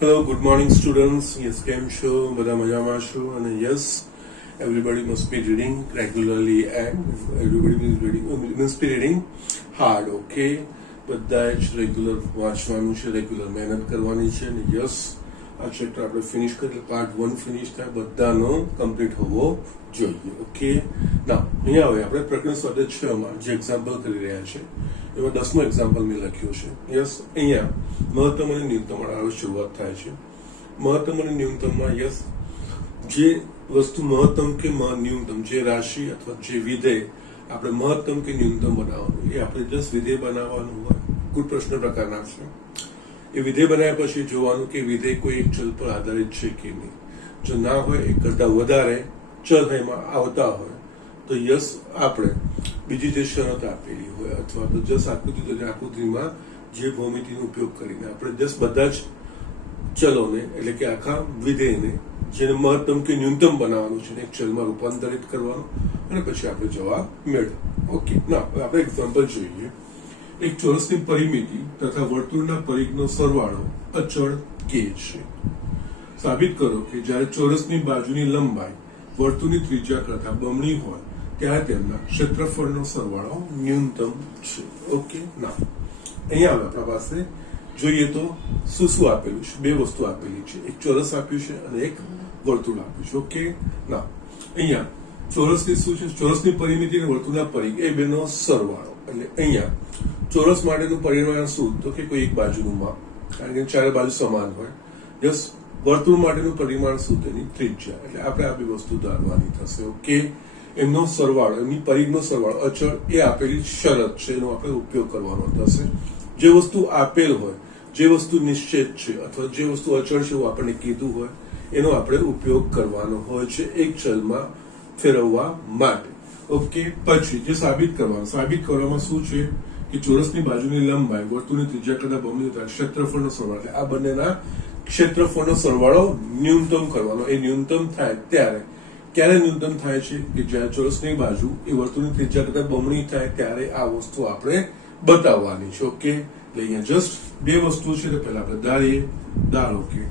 Hello, good morning students. Yes, came show, bada majama show, and yes, everybody must be reading regularly and everybody must be reading hard, okay? બધા જ regular વાંચવાનું છે, regular મહેનત કરવાની છે અને yes આ ચેપ્ટર આપણે ફિનિશ કરી પાર્ટ 1 ફિનિશ થાય બધાનો કમ્પ્લીટ હોવો જોઈએ, ઓકે? ના અહીંયા હવે આપણે પ્રકરણ સ્વાધ્યાય 6 માં જે એક્ઝામ્પલ કરી રહ્યા છે એમાં 10મો એક્ઝામ્પલ મેં લખ્યો છે. યસ અહીંયા મહત્તમ અને ન્યૂનતમ વાળા શરૂઆત થાય છે. મહત્તમ અને ન્યૂનતમમાં યસ જે વસ્તુ મહત્તમ કે ન્યૂનતમ જે રાશિ અથવા જે વિધેય આપણે મહત્તમ કે ન્યૂનતમ બનાવવાનું એ આપણે જસ્ટ વિધેય બનાવવાનું હોય કોઈ પ્રશ્ન પ્રકારના છે. એ વિધેય બનાવ્યા પછી જોવાનું કે વિધેય કોઈ એક ચલ પર આધારિત છે કે નહીં. જો ના હોય એક કરતા વધારે ચલ એમાં આવતા હોય તો યસ આપણે બીજી જે શરત આપેલી હોય અથવા તો જસ્ટ આકૃતિમાં જે ભૂમિતિનો ઉપયોગ કરીને આપણે જસ્ટ બધા જ ચલોને એટલે કે આખા વિધેયને જેને મહત્તમ કે ન્યૂનતમ બનાવવાનું છે એક ચલમાં રૂપાંતરિત કરવાનું અને પછી આપણે જવાબ મેળવો, ઓકે? ના આપણે એક્ઝામ્પલ જોઈએ. એક ચોરસની પરિમિતિ તથા વર્તુળના પરિઘનો સરવાળો અચળ કે છે. સાબિત કરો કે જ્યારે ચોરસની બાજુની લંબાઈ વર્તુળની ત્રિજ્યા કરતા બમણી હોય ત્યારે તેમના ક્ષેત્રફળનો સરવાળો ન્યૂનતમ છે, ઓકે? ના અહીંયા હવે આપણા પાસે જોઈએ તો શું આપેલું છે? બે વસ્તુ આપેલી છે, એક ચોરસ આપ્યું છે અને એક વર્તુળ આપ્યું છે, ઓકે? ના અહીંયા ચોરસની શું છે? ચોરસની પરિમિતિ અને વર્તુળના પરિઘ એ બેનો સરવાળો. એટલે અહીંયા ચોરસ માટેનું પરિમાણ શું? તો કે કોઈ એક બાજુનું માપ, કારણ કે ચારે બાજુ સમાન હોય. જસ વર્તુળ માટેનું પરિમાણ શું? તેની ત્રિજ્યા. એટલે આપણે આ બે વસ્તુ ધારવાની થશે, ઓકે? એમનો સરવાળો, એમની પરિઘનો સરવાળો અચળ એ આપેલી શરત છે, એનો આપણે ઉપયોગ કરવાનો થશે. જે વસ્તુ આપેલ હોય, જે વસ્તુ નિશ્ચિત છે અથવા જે વસ્તુ અચળ છે એવું આપણને કીધું હોય એનો આપણે ઉપયોગ કરવાનો હોય છે એક ચલમાં ફેરવવા માટે, ઓકે? પછી જે સાબિત કરવામાં શું છે કે ચોરસની બાજુની લંબાઈ વર્તુળની ત્રિજ્યા કરતા બમણી થાય ક્ષેત્રફળનો સરવાળો. એટલે આ બંનેના ક્ષેત્રફળનો સરવાળો ન્યૂનતમ કરવાનો. એ ન્યૂનતમ થાય ત્યારે ક્યારે ન્યૂનતમ થાય છે કે જ્યારે ચોરસની બાજુ એ વર્તુળની ત્રિજ્યા કરતા બમણી થાય ત્યારે આ વસ્તુ આપણે બતાવવાની છે, ઓકે? એટલે અહીંયા જસ્ટ બે વસ્તુ છે એટલે પહેલા આપણે ધારીએ. ધારો કે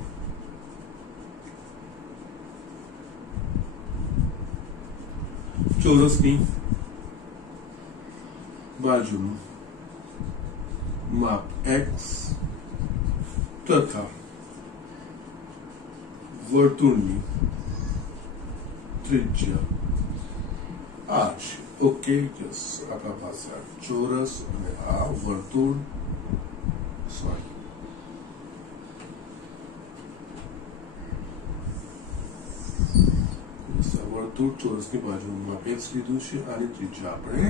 ચોરસની બાજુનું માપ x તથા વર્તુળની ત્રિજ્યા r છે, ઓકે? જસ આપણા પાસે આ ચોરસ અને આ વર્તુળ, સોરી વર્તુળ ચોરસની બાજુનું માપ x લીધું છે, આની ત્રિજ્યા આપણે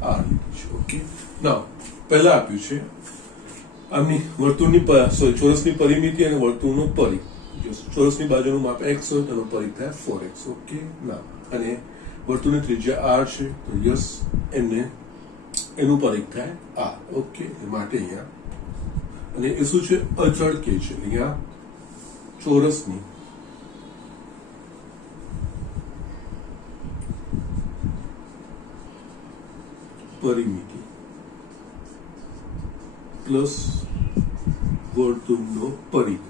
r લીધી છે, ઓકે? ના પહેલા આપ્યું છે આમની વર્તુળની ચોરસની પરિમિતિ અને વર્તુળનું પરિઘ. ચોરસની બાજુનું માપ x હોય તેનો પરિઘ થાય 4x, ઓકે? ના અને વર્તુળની ત્રિજ્યા r છે તો યસ એનું પરિઘ થાય r, ઓકે? માટે અહીંયા અને એ શું છે? અચળ કે છે. અહીંયા ચોરસની પરિમિતિ પ્લસ વર્તુળનો પરિઘ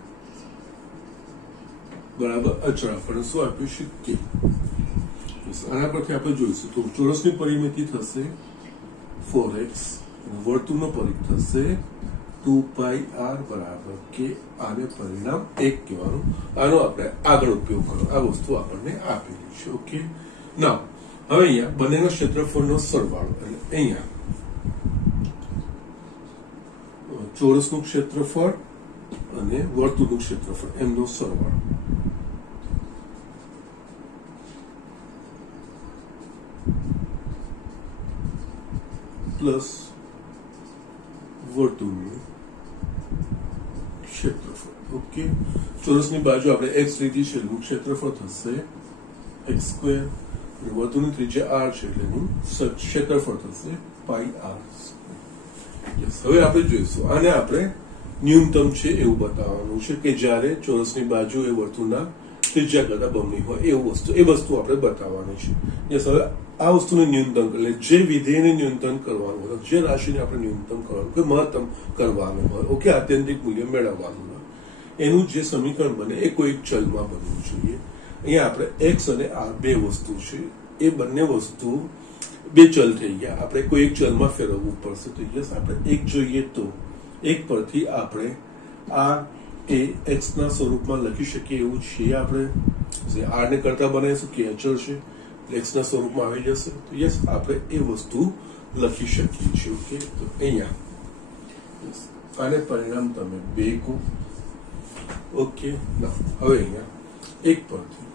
બરાબર અચળ. આપણને શું આપ્યું છે? કે આના પરથી આપણે જોઈશું તો ચોરસની પરિમિતિ થશે 4x અને વર્તુળનો પરિઘ થશે 2πr બરાબર કે. આને પરિણામ 1 કહેવાનું. આનો આપણે આગળ ઉપયોગ કરો. આ વસ્તુ આપણને આપેલી છે, ઓકે? ના હવે અહીંયા બંનેના ક્ષેત્રફળનો સરવાળો એટલે અહીંયા ચોરસનું ક્ષેત્રફળ અને વર્તુળનું ક્ષેત્રફળ એમનો સરવાળો પ્લસ વર્તુળનું ક્ષેત્રફળ, ઓકે? ચોરસની બાજુ આપણે x લીધી છે એટલે ક્ષેત્રફળ થશે x². વર્તુળની ત્રિજ્યા r છે એટલે એનું ક્ષેત્રફળ થશે πr². હવે આપણે જોઈશું આને આપણે ન્યૂનતમ છે એવું બતાવવાનું છે કે જ્યારે ચોરસની બાજુ એ વર્તુળના ત્રિજ્યા કરતા બમણી હોય એ વસ્તુ આપણે બતાવવાની છે. યસ હવે આ વસ્તુને ન્યૂનતમ એટલે જે વિધેયને ન્યૂનતમ કરવાનું હોય, જે રાશિને આપણે ન્યૂનતમ કરવાનું કે મહત્તમ કરવાનું હોય, ઓકે, આત્યંતિક મૂલ્ય મેળવવાનું હોય, એનું જે સમીકરણ બને એ કોઈ એક ચલમાં બનવું જોઈએ. અહીંયા આપણે એક્સ અને આર બે વસ્તુ છે, એ બંને વસ્તુ બે ચલ થઈ ગયા, આપણે કોઈ એક ચલમાં ફેરવવું પડશે. તો યસ, આપણે એક જોઈએ તો એક પરથી આપણે આ એ એક્સ ના સ્વરૂપમાં લખી શકીએ એવું છીએ. આપણે આર ને કરતા બનાવીશું કે અચળ છે, એક્સ ના સ્વરૂપમાં આવી જશે. તો યસ, આપણે એ વસ્તુ લખી શકીએ છીએ. ઓકે, તો અહીંયા આને પરિણામ તમે 2 કહો. ઓકે, ના હવે અહીંયા એક પરથી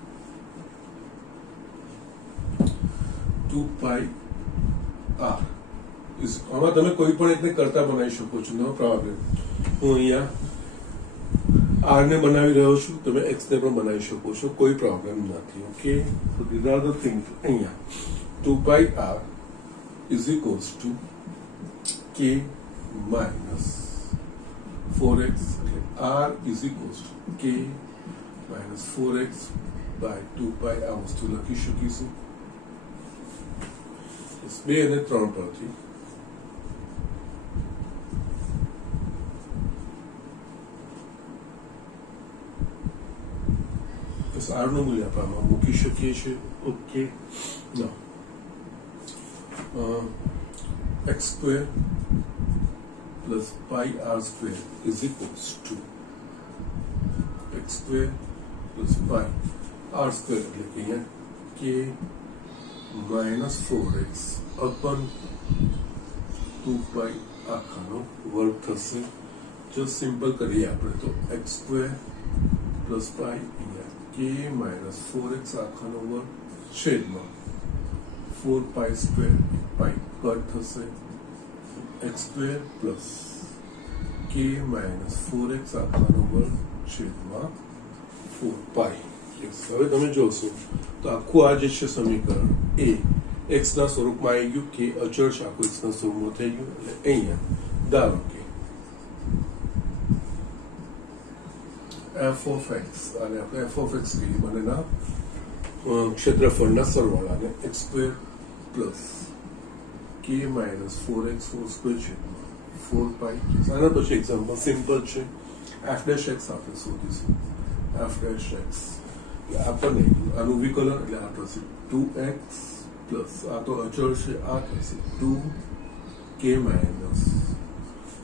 2 પાઈ આર આમાં તમે કોઈ પણ એકને કરતા બનાવી શકો છો, નો પ્રોબ્લેમ. હું અહીંયા આર ને બનાવી રહ્યો છું, તમે એક્સ ને પણ બનાવી શકો છો, કોઈ પ્રોબ્લેમ નથી. ઓકે, તો ધીઝ આર ધ થિંગ્સ. અહીંયા 2 પાઈ આર ઇઝ ઇક્વલ્સ ટુ કે માઇનસ 4x, એટલે આર ઇઝ ઇક્વલ્સ ટુ કે માઇનસ 4x બાય 2 પાઈ આ વસ્તુ લખી શકીશું 2 અને 3 પરથી. આર નું મૂલ્ય આપણે મૂકી શકીએ છીએ. ઓકે, ના x square plus pi r square is equals to x square plus pi r square, એટલે કે અહીંયા કે માઇનસ 4x અપન 2 પાઈ આખાનો વર્ગ થશે. જો સિમ્પલ કરીએ આપણે તો એક્સ સ્ક્વેર પ્લસ પાઈ કે માઇનસ 4x આખાનો વર્ગ છેદમાં 4 પાઈ સ્ક્વેર, પાઈ કટ થશે, એક્સ સ્ક્વેર પ્લસ કે માઇનસ 4x આખાનો વર્ગ છેદમાં 4 પાઈ. હવે તમે જોશો તો આખું આ જે છે સમીકરણ એ એક્સ ના સ્વરૂપમાં આવી ગયું, કે અચળ છે, આખું એક્સ ના સ્વરૂપમાં થઈ ગયું. એટલે અહીંયા ધારો કે f of x અને આપણે f of x કહીએ બંનેના ક્ષેત્રફળના સરવાળાને x સ્ક્વેર પ્લસ કે માઇનસ 4x હોલ સ્ક્વેર છે 4 પાઈ. આના પછી એક્ઝામ્પલ સિમ્પલ છે, f ડેશ x આપણે શોધીશું. f ડેશ x આપણને આનું વિકલન એટલે આ થશે 2x પ્લસ આ તો અચળ છે, આ થશે 2k માઇનસ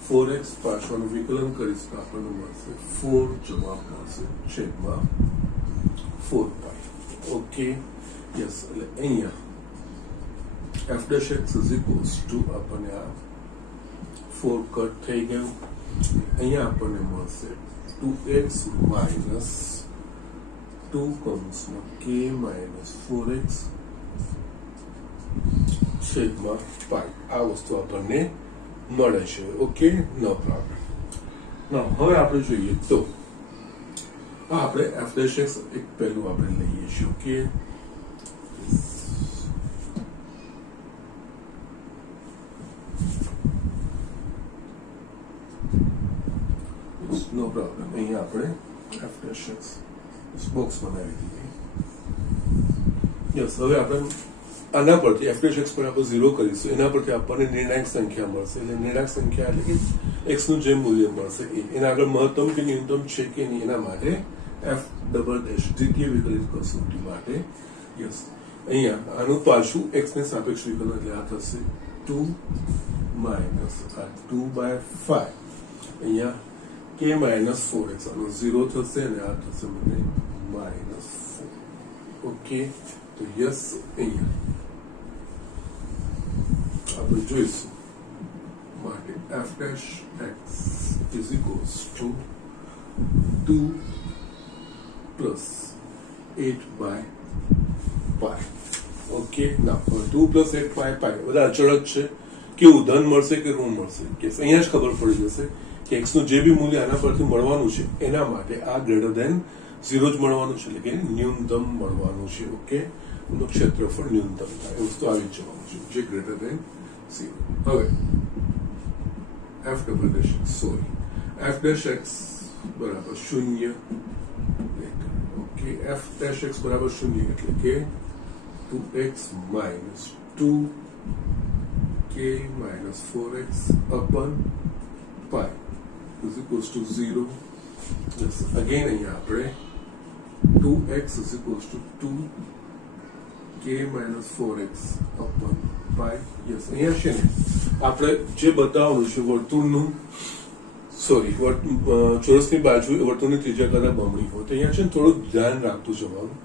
4x, પાછળનું વિકલન કરીશું તો આપણને મળશે 4 જવાબ મળશે છેદમાં 4 પાઈ. ઓકે, યસ, એટલે અહીંયા f dash x is equals to આપણને આ 4 કટ થઈ ગયું. અહીંયા આપણને મળશે 2x માઇનસ 2 કૌંસમાં k માઇનસ 4x છેદમાં પાઈ. આ વસ્તુ આપણને મળે છે. ઓકે, નો પ્રોબ્લેમ. ના હવે આપણે જોઈએ તો આપણે f dash x એક પહેલું આપણે લઈએ છીએ. ઓકે, નો પ્રોબ્લેમ. અહીંયા આપણે f dash x બોક્સ બનાવી દીધી. યસ, હવે આપણે આના પરથી f dash x પર આપણે 0 કરીશું, એના પરથી આપણને નિર્ણાયક સંખ્યા મળશે. એટલે નિર્ણાયક સંખ્યા એટલે કે x નું જે મૂલ્ય મળશે એના આગળ મહત્તમ કે ન્યૂનતમ છે કે નહીં એના માટે f ડબલ ડેશ દ્વિતીય વિકલિત કસોટી માટે. યસ, અહીંયા આનું પાછું x ને સાપેક્ષ વિકલન એટલે આ થશે 2 માઇનસ 2/5. અહીંયા k માઇનસ 4x આનો 0 થશે અને આ થશે મને માઇનસ 4. ઓકે, તો યસ, અહીંયા આપણે જોઈશું માટે f dash x is equals to 2 plus 8/pi. Okay, ના 2 plus 8/pi બધા અચળ જ છે. કેવું ધન મળશે કે ઋણ મળશે કે અહીંયા જ ખબર પડી જશે કે x નું જે બી મૂલ્ય આના પરથી મળવાનું છે એના માટે આ ગ્રેટર ધેન 0 જ મળવાનું છે, એટલે કે ન્યૂનતમ મળવાનું છે. ઓકે, એનું ક્ષેત્રફળ ન્યૂનતમ થાય એ વસ્તુ આવી જવાનું છે, જે ગ્રેટર ધેન 0. હવે f double dash sorry f dash x બરાબર 0. ઓકે, f ડેશ x બરાબર 0 એટલે કે 2x minus 2k minus 4x upon pi is equals to 0. Yes, again અહીંયા આપણે 2x is equals to 2k minus 4x upon pi. Yes, અહીંયા છે ને આપણે જે બતાવવાનું છે વર્તુળનું ચોરસની બાજુ વર્તુળની ત્રિજ્યા કરતા બમણી હોય તો અહીંયા છે ને થોડું ધ્યાન રાખતું જવાનું.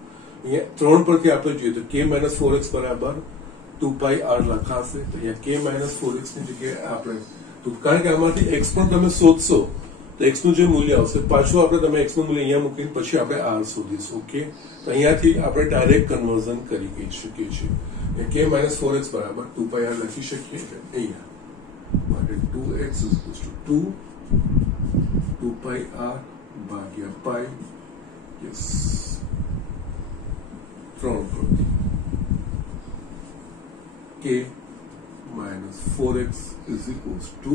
અહીંયા 3 પરથી આપણે જોઈએ તો k minus 4x બરાબર 2 pi r લખાશે. તો અહીંયા k minus 4x ની જગ્યાએ આપણે કારણ કે આમાંથી x પણ તમે શોધશો તો x નું જે મૂલ્ય આવશે પાછું આપણે તમે x નું મૂલ્ય અહીંયા મૂકીને પછી આપણે r શોધીશું. ઓકે, તો અહીંયાથી આપણે ડાયરેક્ટ કન્વર્ઝન કરી શકીએ છીએ. k minus 4x બરાબર 2 pi r લખી શકીએ એટલે અહીંયા માટે 2x is equals to 2 pi r ભાગ્યા pi. યસ, 3 પરથી k minus 4x is equals to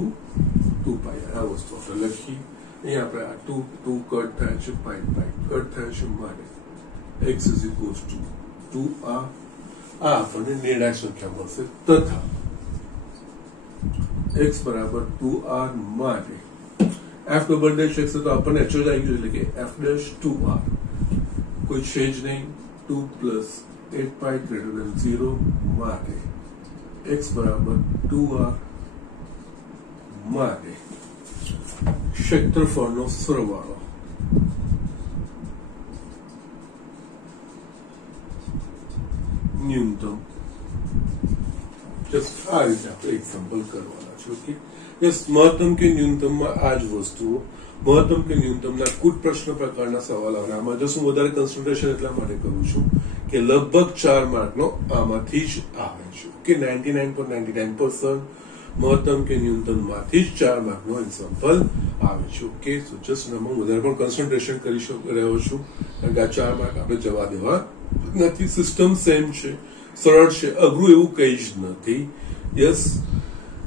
2 pi r. આ વસ્તુ આપણે લખી. અહીંયા આપણે આ 2 કટ થાય છે, pi કટ થાય છે માટે x is equals to 2r. આ આપણને નિર્ણાયક સંખ્યા મળશે તથા x બરાબર 2r માટે f ડબલ ડેશ x તો આપણને h જ આવી ગયું એટલે કે f ડેશ 2r કોઈ છે જ નહીં. 2 plus 8 pi greater than 0 માટે x બરાબર 2r માટે ક્ષેત્રફળનો સરવાળો ન્યૂનતમ. જસ્ટ આ રીતે આપણે એક્ઝામ્પલ કરવાના છે. ઓકે, યસ, મહત્તમ કે ન્યૂનતમમાં આ જ વસ્તુઓ મહત્તમ કે ન્યૂનતમના કુટ પ્રશ્ન પ્રકારના સવાલ આવે. આમાં જો હું વધારે કન્સન્ટ્રેશન એટલા માટે કરું છું કે લગભગ 4 માર્કનો આમાંથી જ આવે છે. ઓકે, 99.99% મહત્તમ કે ન્યૂનતમમાંથી જ 4 માર્કનો એક્ઝામ્પલ આવે છે. ઓકે, સો જસ્ટ હું વધારે પણ કન્સન્ટ્રેશન કરી રહ્યો છું કારણ કે આ 4 માર્ક આપણે જવા દેવા નથી. સિસ્ટમ સેમ છે, સરળ છે, અઘરું એવું કઈ જ નથી. યસ,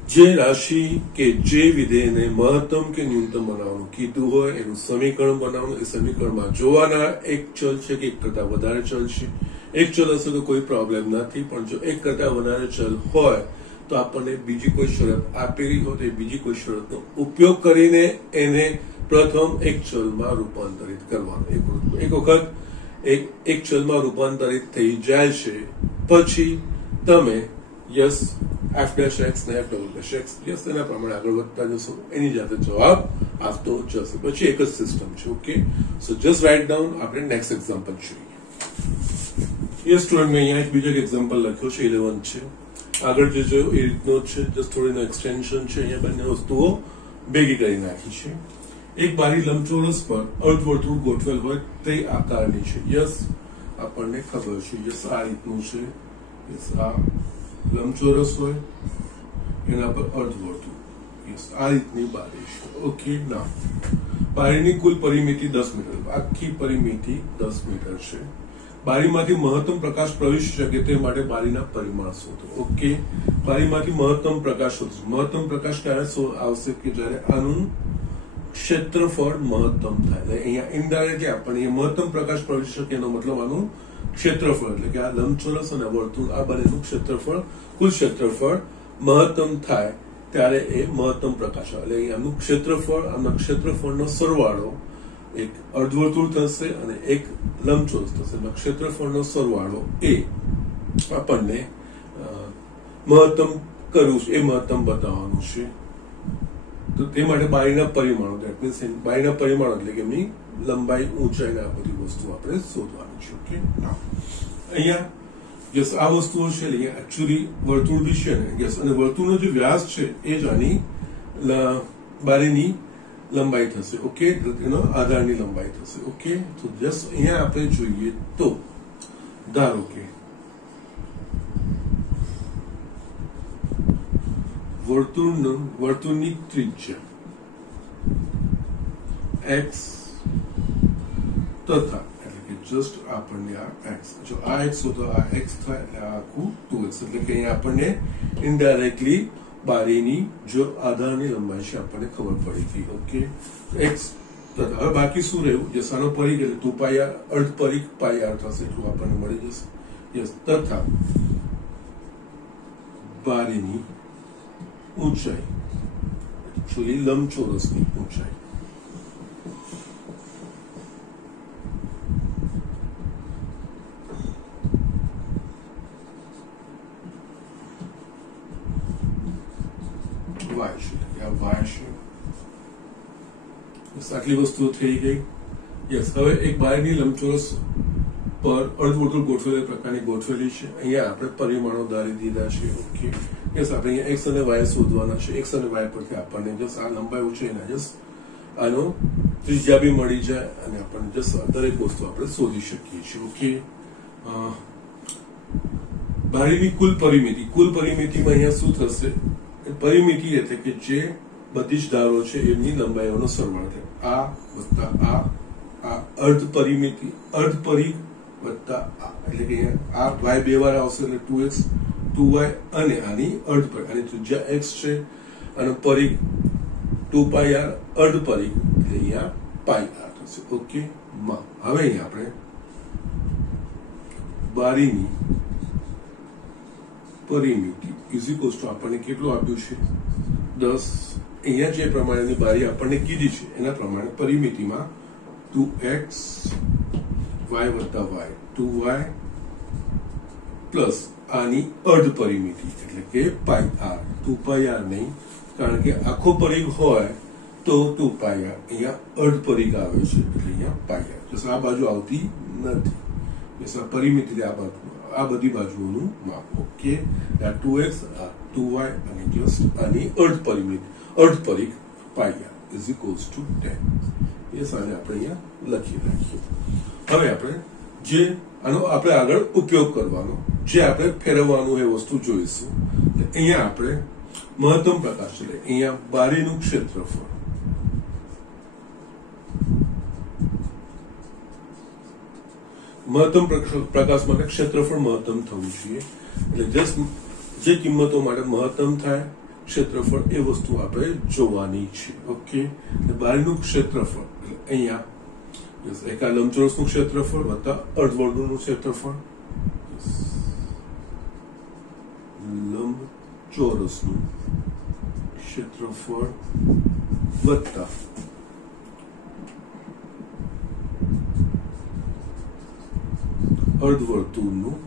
જે રાશિ કે જે વિધેયને મહત્તમ કે ન્યૂનતમ બનાવવાનું કીધું હોય એનું સમીકરણ બનાવવાનું. એ સમીકરણમાં જોવાના એક ચલ છે કે એક કરતા વધારે ચલ છે. એક ચલ હશે તો કોઈ પ્રોબ્લેમ નથી, પણ જો એક કરતા વધારે ચલ હોય તો આપણને બીજી કોઈ શરત આપેલી હોય તો એ બીજી કોઈ શરતનો ઉપયોગ કરીને એને પ્રથમ એક ચલમાં રૂપાંતરિત કરવાનું. એક વખત એક ચલમાં રૂપાંતરિત થઈ જાય છે પછી તમે યસ f dash x ને f double dash x yes એના પ્રમાણે આગળ વધતા જશો, એની જાતે જવાબ આવતો જશે. પછી એક જ સિસ્ટમ છે. ઓકે, સો જસ્ટ રાઇટ ડાઉન. આપણે નેક્સ્ટ એક્ઝામ્પલ જોઈએ. યસ સ્ટુડન્ટ, મેં અહીંયા એક બીજો એક્ઝામ્પલ લખ્યો છે 11 છે. આગળ જે જોયું એ રીતનો છે, જસ્ટ થોડીનો એક્સટેન્શન છે. અહીંયા બંને વસ્તુઓ ભેગી કરી નાખી છે. એક બારી લંબચોરસ પર અર્ધવર્તુળ ગોઠવેલ હોય તે આકારની છે. યસ, આપણને ખબર છે. યસ, આ રીતનું છે. યસ, આ લંબચોરસ હોય એના પર અર્ધવર્તુળ. યસ, આ રીતની બારી છે. ઓકે, ના બારીની કુલ પરિમિતિ 10 મીટર, આખી પરિમિતિ 10 મીટર છે. બારીમાંથી મહત્તમ પ્રકાશ પ્રવેશી શકે તે માટે બારીના પરિમાણ શોધો. ઓકે, બારીમાંથી મહત્તમ પ્રકાશ શોધો. મહત્તમ પ્રકાશ ક્યારે આવશે કે જ્યારે આનું ક્ષેત્રફળ મહત્તમ થાય. અહીંયા ઇનડાયરેક્ટલી આપણને મહત્તમ પ્રકાશ પ્રવેશી શકે એનો મતલબ આનું ક્ષેત્રફળ એટલે કે આ લંબચોરસ અને વર્તુળ આ બંનેનું ક્ષેત્રફળ કુલ ક્ષેત્રફળ મહત્તમ થાય ત્યારે એ મહત્તમ પ્રકાશ આવે. એટલે આનું ક્ષેત્રફળ આના ક્ષેત્રફળનો સરવાળો એક અર્ધવર્તુળ થશે અને એક લંબચોરસ થશે. ક્ષેત્રફળનો સરવાળો એ આપણને મહત્તમ કરવું છે, એ મહત્તમ બતાવવાનું છે. તો તે માટે બારીના પરિમાણો દેટ મીન્સ બારીના પરિમાણો એટલે કે એમની લંબાઈ, ઊંચાઈ આ બધી વસ્તુ આપણે શોધવાની છે. ઓકે, અહીંયા યસ આ વસ્તુઓ છે. અહીંયા એકચ્યુઅલી વર્તુળ બી છે ને યસ, અને વર્તુળનો જે વ્યાસ છે એ જ આની બારીની લંબાઈ થશે. ઓકે, એનો આધારની લંબાઈ થશે. ઓકે, તો જસ્ટ અહીંયા આપણે જોઈએ તો ધારો કે વર્તુળની ત્રિજ્યા x તથા એટલે કે જસ્ટ આપણને આ x, જો આ x હોય તો આ x થાય એટલે આ આખું 2x. એટલે કે અહીંયા આપણને ઇનડાયરેક્ટલી બારીની જો આધારની લંબાઈ છે આપણને ખબર પડી ગઈ. ઓકે, x તથા હવે બાકી શું રહ્યું? જે સાનો પરિઘ એટલે 2 પાઈ r, અર્ધ પરિઘ પાઈ r થશે એટલું આપણને મળી જશે. यस तथा बारीनी ऊंचाई एक्चुअली लंबचोरस की ऊंचाई आटली वस्तुओ थई गई। यस हवे एक बारीनी लंबचोरस पर अर्धवर्तुळ गोठवेला प्रकारनी गोठवेली छे। अहींया आपणे परिमाणो धारी दीधा छे। ओके यस आपणे अहींया x અને y शोधवाना छे। x અને y परथी आपणे जस्ट आ लंबाई ऊंचाईना जस्ट आनो त्रिज्या बी मळी जाय અને આપણને जस्ट દરેક વસ્તુ આપણે શોધી શકીએ છીએ। ઓકે બારીની કુલ પરિમિતિમાં અહીંયા શું થશે? પરિમિતિ એટલે કે જે બધી જ ધારો છે એમની લંબાઈઓનો સરવાળો થાય। આ વત્તા આ અર્ધ પરિઘ વત્તા આ એટલે કે આ y બે વાર આવશે એટલે 2x 2y અને આની અર્ધ પરિઘ આની ત્રિજ્યા x છે અને પરિઘ 2πr અર્ધ પરિઘ એટલે અહીંયા πr થશે। ઓકે માં હવે અહીંયા આપણે બારીની પરિમિતિ ઇઝ ઇક્વલ્સ ટુ આપણને કેટલું આપ્યું છે 10। અહીંયા જે પ્રમાણેની બારી આપણને કીધી છે એના પ્રમાણે પરિમિતિમાં 2x y વત્તા y 2y પ્લસ આની અર્ધ પરિમિતિ એટલે કે πr 2πr નહીં કારણ કે આખો પરિઘ હોય તો 2πr અહીંયા અર્ધ પરિઘ આવે છે એટલે અહીંયા πr જસ આ બાજુ આવતી નથી જસ આ પરિમિતિ આ બાજુ આ બધી બાજુઓનું માપ। ઓકે આ 2x આ 2y અને જસ્ટ આની અર્ધ પરિઘ πr ઇઝ ઇક્વલ્સ ટુ 10। એ સામે આપણે અહીંયા લખી રાખીએ। હવે આપણે જે આનો આપણે આગળ ઉપયોગ કરવાનો જે આપણે ફેરવવાનું એ વસ્તુ જોઈશું। અહીંયા આપણે મહત્તમ પ્રકાશ એટલે અહીંયા બારીનું ક્ષેત્રફળ મહત્તમ પ્રકાશ માટે ક્ષેત્રફળ મહત્તમ થવું જોઈએ એટલે જસ્ટ જે કિંમતો માટે મહત્તમ થાય ક્ષેત્રફળ એ વસ્તુ આપણે જોવાની છે। ઓકે બારીનું ક્ષેત્રફળ એટલે અહીંયા એક આ લંબચોરસનું ક્ષેત્રફળ વત્તા અર્ધવર્તુળનું ક્ષેત્રફળ લંબચોરસનું ક્ષેત્રફળ વત્તા અર્ધવર્તુળનું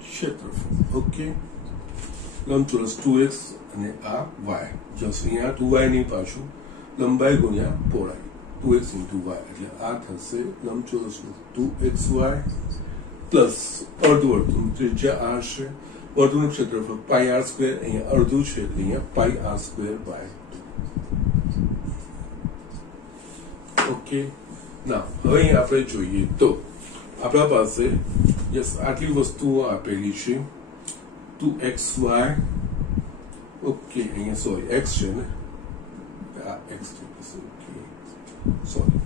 ક્ષેત્રફળ। ઓકે લંબચોરસ 2x અને આ y જસ અહીંયા 2y ની પાછું લંબાઈ ગુણ્યા પહોળાઈ 2x into y એટલે આ થશે લંબચોરસનું 2xy પ્લસ અર્ધવર્તુળનું ત્રિજ્યા r છે વર્તુળનું ક્ષેત્રફળ πr સ્ક્વેર અહીંયા અડધું છે એટલે અહીંયા πr સ્ક્વેર બાય 2। ઓકે ના હવે અહીંયા આપણે જોઈએ તો આપણા પાસે યસ આટલી વસ્તુઓ આપેલી છે 2xy ઓકે અહીંયા સોરી x છે ને આ x છે ઓકે સોરી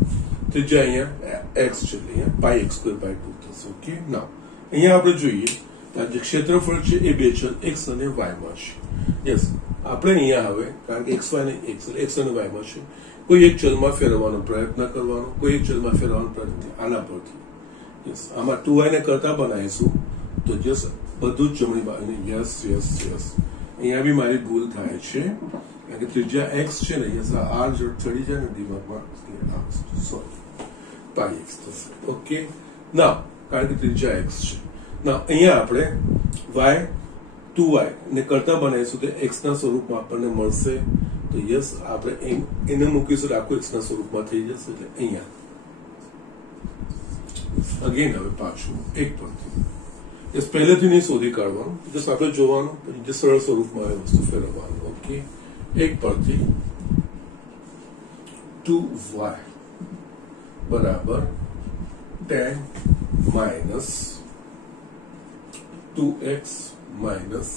ત્રિજ્યા અહીંયા x છે એટલે અહીંયા πx² બાય 2 થશે। ઓકે ના અહીંયા આપણે જોઈએ કે જે ક્ષેત્રફળ છે એ બે ચલ x અને y માં છે। યસ આપણે અહીંયા હવે કારણ કે xy ને x અને y માં છે કોઈ એક ચલમાં ફેરવવાનો પ્રયત્ન કરવાનો કોઈ એક ચલમાં ફેરવવાનો પ્રયત્ન આના પરથી યસ આમાં 2y ને કરતા બનાવીશું તો જસ બધું જ જમણી બાજુ યસ યસ યસ અહીંયા બી મારી ભૂલ થાય છે કારણ કે ત્રિજ્યા x છે ને યસ આ r જો ચડી જાય ને દિમાગમાં સોરી πx થશે। ઓકે ના કારણ કે ત્રિજ્યા x છે ના અહીંયા આપણે y 2y ને કરતા બનાવીશું તો x ના સ્વરૂપમાં આપણને મળશે તો યસ આપણે એને મૂકીશું તો આખું x ના સ્વરૂપમાં થઈ જશે એટલે અહીંયા અગેન હવે પાછું એક પરથી યસ પહેલેથી નહીં શોધી કાઢવાનું જસ્ટ આપણે જોવાનું પછી જે સરળ સ્વરૂપમાં આવે વસ્તુ ફેરવવાનું। ઓકે એક પરથી 2y બરાબર 10 minus 2x minus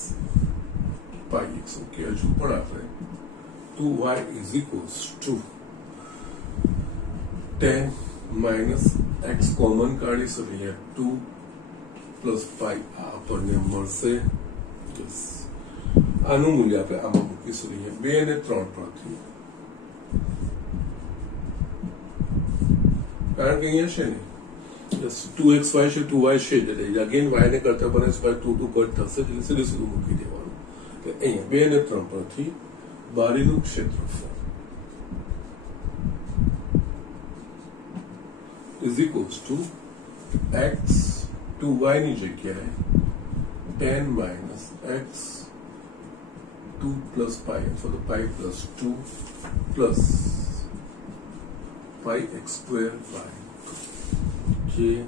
πx। Okay હજુ પણ આપણે 2y is equals to 10 minus x common કાઢી શકીએ 2 plus pi આપણને મળશે આનું મૂલ્ય આપણે આમાં મૂકીશું 2 અને 3 પરથી કારણ કે અહીંયા છે ને યસ 2xy છે 2y છે એટલે અગેન y ને કરતા બને છે 2 2 કટ થશે એટલે સીધું સીધું મૂકી દેવાનું એટલે અહીંયા 2 અને 3 પરથી બારીનું ક્ષેત્રફળ is equals to x 2y ની જગ્યાએ 10 minus x 2 plus pi for the pi plus 2 plus pi x square by 2 જે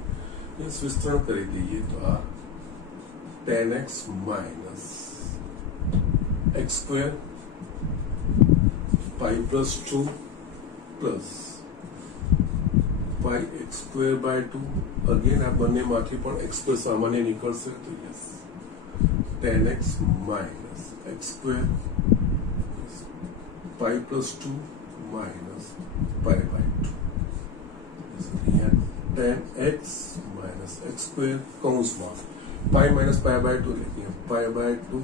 વિસ્તરણ કરી દઈએ તો આ 10x minus x square pi plus 2 plus pi x square by 2 again આ બંનેમાંથી પણ x square સામાન્ય નીકળશે તો yes 10x minus x square pi plus 2 minus pi by 2 here 10x minus x square કૌંસમાં pi minus pi by 2 એટલે pi by 2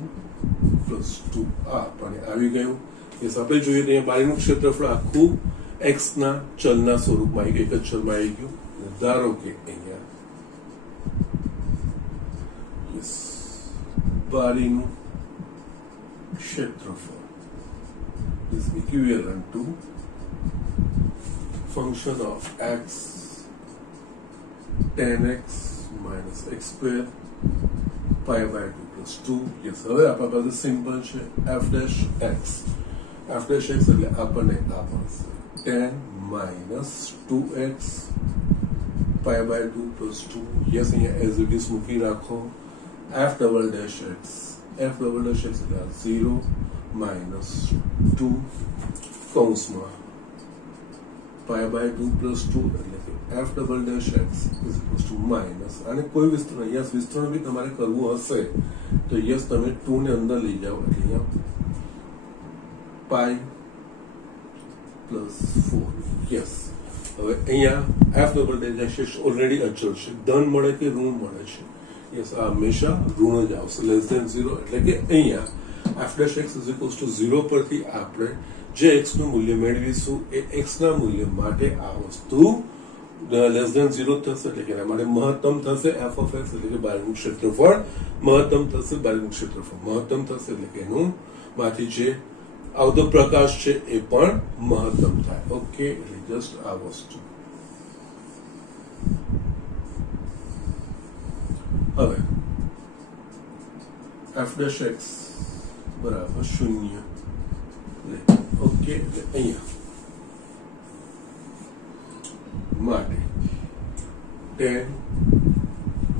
plus 2 આ પણ આવી ગયું yes આપણે જોઈએ તો અહીંયા બારીનું ક્ષેત્રફળ આખું x ના ચલના સ્વરૂપમાં આવી ગયું એક જ ચલમાં આવી ગયું ધારો કે અહીંયા yes બારીનું ક્ષેત્રફળ is equivalent to function of x 10x minus x square pi by 2 plus 2 yes હવે આપણા પાસે સિમ્પલ છે f dash x એટલે આપણને આ મળશે 10 minus 2x pi by 2 plus 2 yes અહીંયા as it is મૂકી રાખો f double dash x એટલે 0 minus 2 કૌંસમાં pi by 2 plus 2 એટલે કે f double dash x is equals to minus અને કોઈ વિસ્તરણ yes વિસ્તરણ બી તમારે કરવું હશે તો yes તમે 2 ને અંદર લઈ જાઓ એટલે અહીંયા pi plus 4 yes હવે અહીંયા f double dash x already અચળ છે ધન મળે કે ઋણ મળે છે yes આ હંમેશા ઋણ જ આવશે લેસ ધેન 0 એટલે કે અહીંયા f dash x is equals to 0 પરથી આપણે જે x નું મૂલ્ય મેળવીશું એ x ના મૂલ્ય માટે આ વસ્તુ લેસ ધેન 0 થશે એટલે કે એના માટે મહત્તમ થશે f of x એટલે કે બારીનું ક્ષેત્રફળ મહત્તમ થશે બારીનું ક્ષેત્રફળ મહત્તમ થશે એટલે કે એનું માંથી જે આવતો પ્રકાશ છે એ પણ મહત્તમ થાય ઓકે એટલે જસ્ટ આ વસ્તુ હવે f dash x બરાબર 0 ઓકે એટલે અહીંયા માટે 10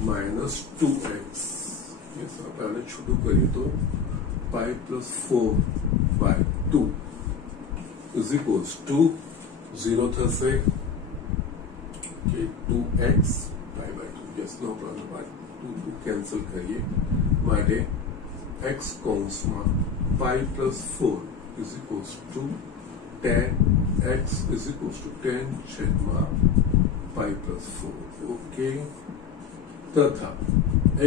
minus 2x yes આપણે છૂટું કરીએ તો pi plus 4 by 2 is equals to 0 થશે okay 2x pi by 2 yes no problem 2 cancel કરીએ માટે x કૌંસમાં pi plus 4 is equals to 10 x is equals to 10 છેદમાં pi plus 4 okay તથા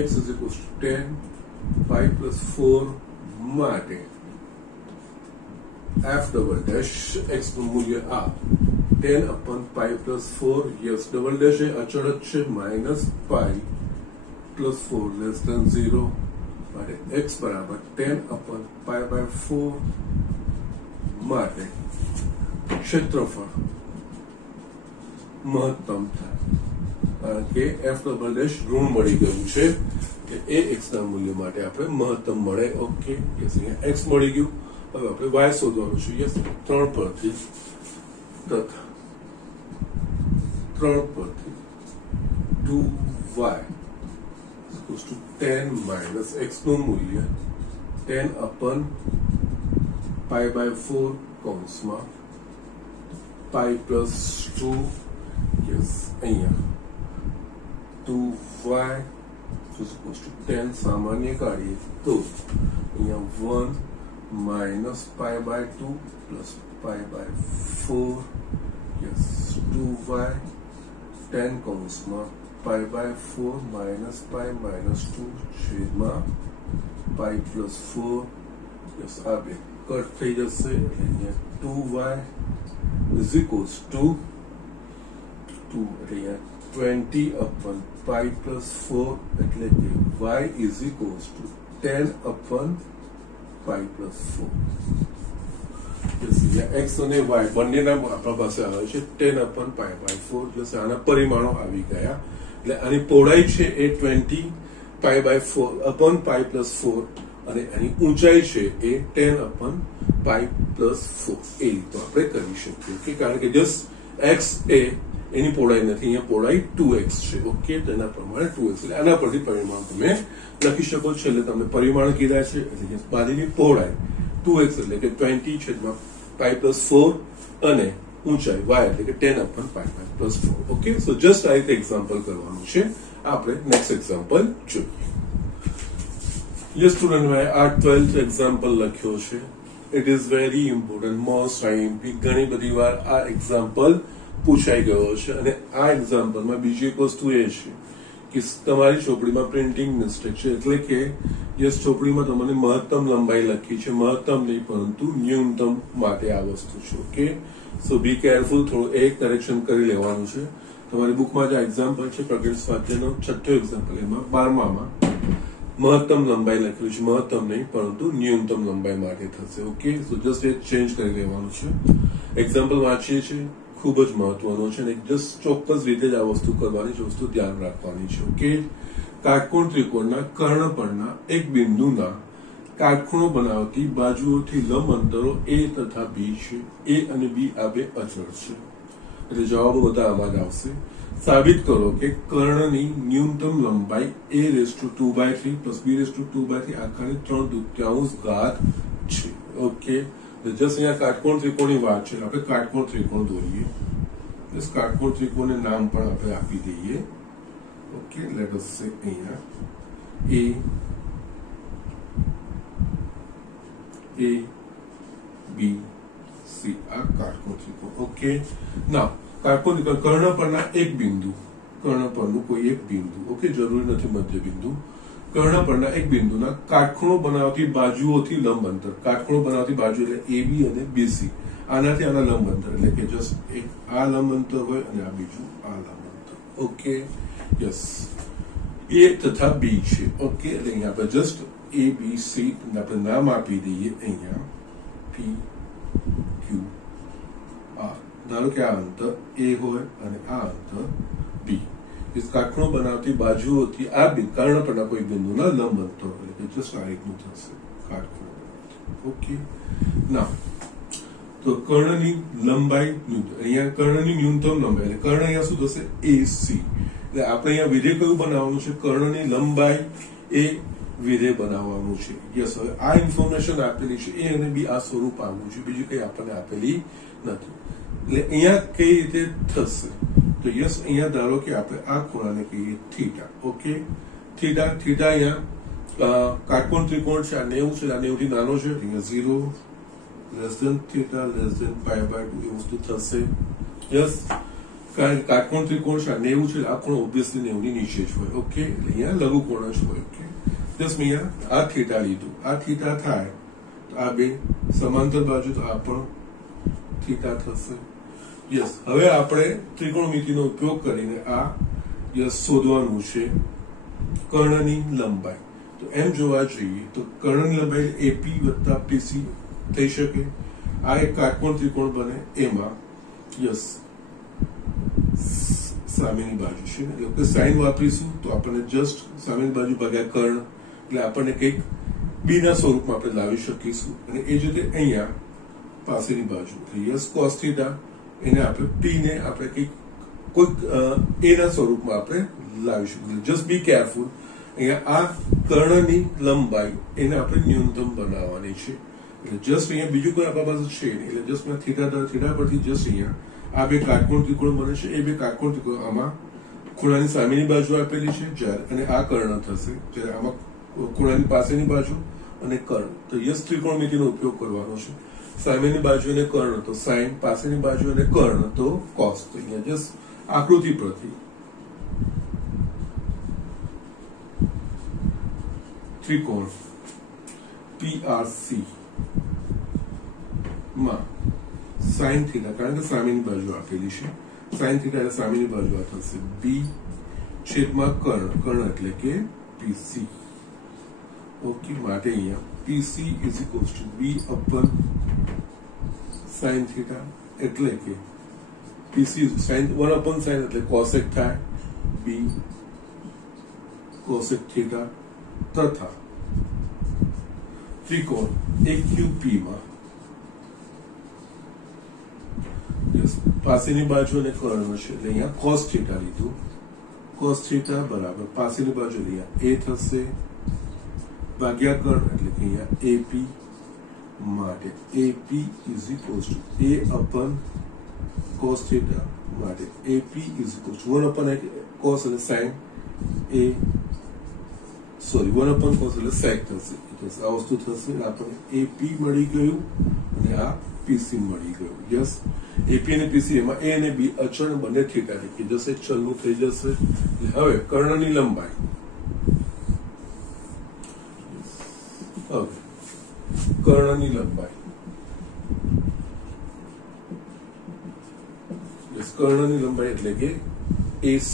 x is equals to 10 pi plus 4 માટે f double dash x નું મૂલ્ય આ 10 upon pi plus 4 yes double dash એ અચળ જ છે minus pi plus 4 less than 0 માટે x બરાબર 10 upon pi by 4 માટે ક્ષેત્રફળ મહત્તમ થાય કારણ કે f double dash ઋણ મળી ગયું છે કે એ x ના મૂલ્ય માટે આપણે મહત્તમ મળે ઓકે યસ અહીંયા x મળી ગયું હવે આપણે y શોધવાનું છે યસ 3 પરથી તથા 3 પરથી 2y equals to 10 minus x નું મૂલ્ય 10 upon pi by 4 કૌંસમાં pi plus 2 yes અહીંયા 2y is equals to 10 સામાન્ય કાઢીએ તો અહીંયા 1 minus pi by 2 plus pi by 4 yes 2y 10 કૌંસમાં pi by 4 minus pi minus 2 છેદમાં pi plus 4 yes આ બે કટ થઈ જશે એટલે અહીંયા 2y is equals to 2 એટલે અહીંયા 20 upon pi plus 4 એટલે કે y is equals to 10 upon pi plus 4. x અને y બંનેના આપણા પાસે આવે છે 10 upon pi by 4. જશે આના પરિમાણો આવી ગયા એટલે આની પહોળાઈ છે એ 20 pi by 4 upon pi plus 4 અને આની ઊંચાઈ છે એ 10 upon pi plus 4 એ રીતે આપણે કરી શકીએ ઓકે કારણ કે જસ્ટ x એ એની પહોળાઈ નથી અહીંયા પહોળાઈ 2x છે ઓકે તેના પ્રમાણે 2x એટલે આના પરથી પરિમાણ તમે લખી શકો છો એટલે તમે પરિમાણ કીધા છે એટલે કે બાજુની પહોળાઈ 2x એટલે કે 20 છેદમાં pi plus 4 અને ઊંચાઈ y એટલે કે 10 upon pi plus 4 okay so just આ રીતે એક્ઝામ્પલ કરવાનું છે આપણે નેક્સ્ટ એક્ઝામ્પલ જોઈએ યસ સ્ટુડન્ટ મેં આ 12th એક્ઝામ્પલ લખ્યો છે it is very important most IMP ઘણી બધી વાર આ એક્ઝામ્પલ પૂછાઈ ગયો છે અને આ એક્ઝામ્પલમાં બીજી એક વસ્તુ એ છે કે તમારી ચોપડીમાં પ્રિન્ટિંગ મિસ્ટેક છે એટલે કે યસ ચોપડીમાં તમને મહત્તમ લંબાઈ લખી છે મહત્તમ નહીં પરંતુ ન્યૂનતમ માટે આ વસ્તુ છે ઓકે સો બી કેરફુલ થોડું એક કરેક્શન કરી લેવાનું છે તમારી બુકમાં જે એક્ઝામ્પલ છે પ્રગટ સ્વાધ્યાયનો છઠ્ઠો એક્ઝામ્પલ એમાં 12માં મહત્તમ લંબાઈ લખેલું છે મહત્તમ નહીં પરંતુ ન્યૂનતમ લંબાઈ માટે થશે ઓકે સો જસ્ટ એ ચેન્જ કરી લેવાનું છે એક્ઝામ્પલ વાંચીએ છીએ ખૂબ જ મહત્વનો છે અને જસ્ટ ચોક્કસ રીતે જ આ વસ્તુ કરવાની છે વસ્તુ ધ્યાન રાખવાની છે ઓકે કાટકોણ ત્રિકોણના કર્ણ પરના એક બિંદુના કાટખૂણો બનાવતી બાજુઓથી લંબ અંતરો a તથા b છે a અને b આ બે અચળ છે એટલે જવાબો બધા આમાં જ આવશે સાબિત કરો કે કર્ણની ન્યૂનતમ લંબાઈ a⁵ plus b⁵ આખાની 3/2 ઘાત છે ઓકે જસ્ટ અહીંયા કાટકોણ ત્રિકોણની વાત છે આપણે કાટકોણ ત્રિકોણ દોરીએ બસ કાટકોણ ત્રિકોણને નામ પણ આપણે આપી દઈએ ઓકે લેટ અસ સે અહીંયા a b c આ કાટકોણ ત્રિકોણ ઓકે નાઉ કાટકોણ ત્રિકોણ કર્ણ પરના એક બિંદુ કર્ણ પરનું કોઈ એક બિંદુ ઓકે જરૂરી નથી મધ્ય બિંદુ કર્ણ પરના એક બિંદુના કાટખૂણો બનાવતી બાજુઓથી લંબ અંતર કાટખૂણો બનાવતી બાજુ એટલે AB અને BC આનાથી આના લંબ અંતર એટલે કે જસ્ટ એક આ લંબ અંતર હોય અને આ બીજું આ લંબ અંતર ઓકે યસ A તથા B છે ઓકે એટલે અહીંયા આપણે જસ્ટ ABC આપણે નામ આપી દઈએ અહીંયા P Q R ધારો કે આ અંતર A હોય અને આ અંતર B કાટખૂણો બનાવતી બાજુઓથી આ કર્ણ પરના કોઈ બિંદુના લંબ અંતર એટલે કે જસ્ટ આ રીતનું થશે કાટખૂણો ઓકે ના તો કર્ણની લંબાઈ અહીંયા કર્ણની ન્યૂનતમ લંબાઈ એટલે કર્ણ અહીંયા શું થશે AC એટલે આપણે અહીંયા વિધેય કયું બનાવવાનું છે કર્ણની લંબાઈ એ વિધેય બનાવવાનું છે યસ હવે આ ઇન્ફોર્મેશન આપેલી છે A અને B આ સ્વરૂપ આવવું છે બીજું કઈ આપણને આપેલી નથી એટલે અહીંયા કઈ રીતે થશે તો યસ અહીંયા ધારો કે આપણે આ ખૂણાને કહીએ થીટા ઓકે થીટા અહીંયા કાટકોણ ત્રિકોણ છે આ 90 છે આ 90 થી નાનો છે અહીંયા 0 less than theta less than π/2 એ વસ્તુ થશે યસ કારણ કાટકોણ ત્રિકોણ છે આ 90 છે આ ખૂણો ઓબ્વિયસલી 90 ની નીચે જ હોય ઓકે એટલે અહીંયા લઘુકોણ જ હોય ઓકે જસ્ટ અહીંયા આ થીટા લીધું આ થીટા થાય તો આ બે સમાંતર બાજુ તો આ પણ થીટા થશે યસ હવે આપણે ત્રિકોણમિતિનો ઉપયોગ કરીને આ યસ શોધવાનું છે કર્ણની લંબાઈ તો એમ જોવા જઈએ તો કર્ણની લંબાઈ AP વત્તા PC થઈ શકે આ એક કાટકોણ ત્રિકોણ બને એમાં યસ સામેની બાજુ છે એટલે કે સાઈન વાપરીશું તો આપણને જસ્ટ સામેની બાજુ ભાગ્યા કર્ણ એટલે આપણને કંઈક B ના સ્વરૂપમાં આપણે લાવી શકીશું અને એ જ રીતે અહીંયા પાસેની બાજુ યસ cos થીટા એને આપણે P ને આપણે કંઈક કોઈક A ના સ્વરૂપમાં આપણે લાવીશું જસ્ટ બી કેરફુલ અહીંયા આ કર્ણની લંબાઈ એને આપણે ન્યૂનતમ બનાવવાની છે એટલે જસ્ટ અહીંયા બીજું કોઈ આપણા પાસે છે નહીં એટલે જસ્ટ મેં થીટા પરથી જસ્ટ અહીંયા આ બે કાટકોણ ત્રિકોણ બને છે એ બે કાટકોણ ત્રિકોણ આમાં ખૂણાની સામેની બાજુ આપેલી છે જ્યારે અને આ કર્ણ થશે જ્યારે આમાં ખૂણાની પાસેની બાજુ અને કર્ણ તો યસ ત્રિકોણમિતિનો ઉપયોગ કરવાનો છે સામેની બાજુ અને કર્ણ તો સાઈન પાસેની બાજુ અને કર્ણ તો કોસ તો અહીંયા જસ્ટ આકૃતિ પરથી ત્રિકોણ PRC માં સાઈન થીટા કારણ કે સામેની બાજુ આપેલી છે સાઇન થીટા એટલે સામેની બાજુ આ થશે બી છેદમાં કર્ણ, કર્ણ એટલે કે પીસી. ઓકે, માટે અહીંયા PC is equals to B upon sine theta એટલે કે પીસી સાઇન 1 અપન સાઇન એટલે કોસેક થાય બી કોસેક થીટા તથા ત્રિકોણ AQP માં પાસેની બાજુ અને કર્ણ છે એટલે અહીંયા cos થીટા લીધું. cos થીટા બરાબર પાસેની બાજુ અહીંયા a થશે ભાગ્યા કર્ણ એટલે કે અહીંયા AP માટે AP is equals two a અપન cos theta માટે AP is equals two 1 અપન cos અને sin a સોરી 1 અપન cos એટલે sec થશે. આ વસ્તુ થશે આપણને AP મળી ગયું અને આ PC મળી ગયું. યસ, AP અને PC એમાં a અને b અચળ બંને થીટા લખી જશે, ચલનું થઈ જશે. હવે કર્ણની લંબાઈ, હવે કર્ણની લંબાઈ, યસ, કર્ણની લંબાઈ એટલે કે AC.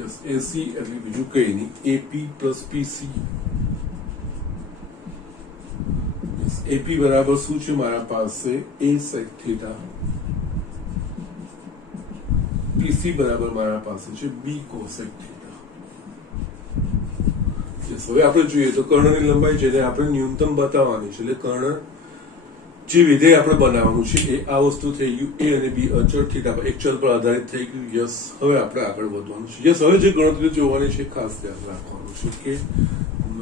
યસ, AC એટલે બીજું કઈ નહીં AP પ્લસ PC. AP બરાબર શું છે મારા પાસે a sec થીટા, PC બરાબર મારા પાસે છે b cosec થીટા. યસ, હવે આપણે જોઈએ તો કર્ણની લંબાઈ જેને આપણે ન્યૂનતમ બતાવવાની છે એટલે કર્ણ જે વિધેય આપણે બનાવવાનું છે એ આ વસ્તુ થઈ ગયું. a અને b અચળ થીટા પર એક ચલ પર આધારિત થઈ ગયું. યસ, હવે આપણે આગળ વધવાનું છે. યસ, હવે જે ગણતરી જોવાની છે ખાસ ધ્યાન રાખવાનું છે કે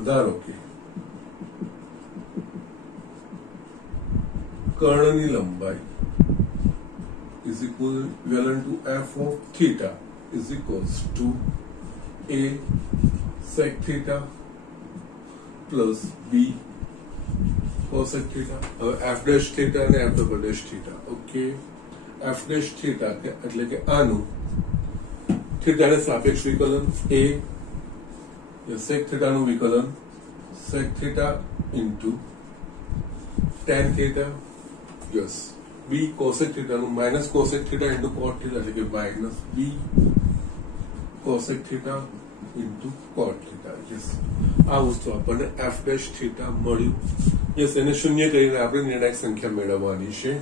ધારો કે કર્ણની લંબાઈ is equivalent to f of theta is equals to a sec theta plus b cosec theta. હવે f dash theta અને f double dash theta. Okay, f dash theta એટલે કે આનું થીટા ને સાપેક્ષ વિકલન a sec theta નું વિકલન sec theta into tan theta. Yes, b cosec theta નું minus cosec theta into cot theta એટલે કે minus b cosec theta into cot theta. Yes, આ વસ્તુ આપણને f dash theta મળ્યું. યસ, એને શૂન્ય કરીને આપણે નિર્ણાયક સંખ્યા મેળવવાની છે.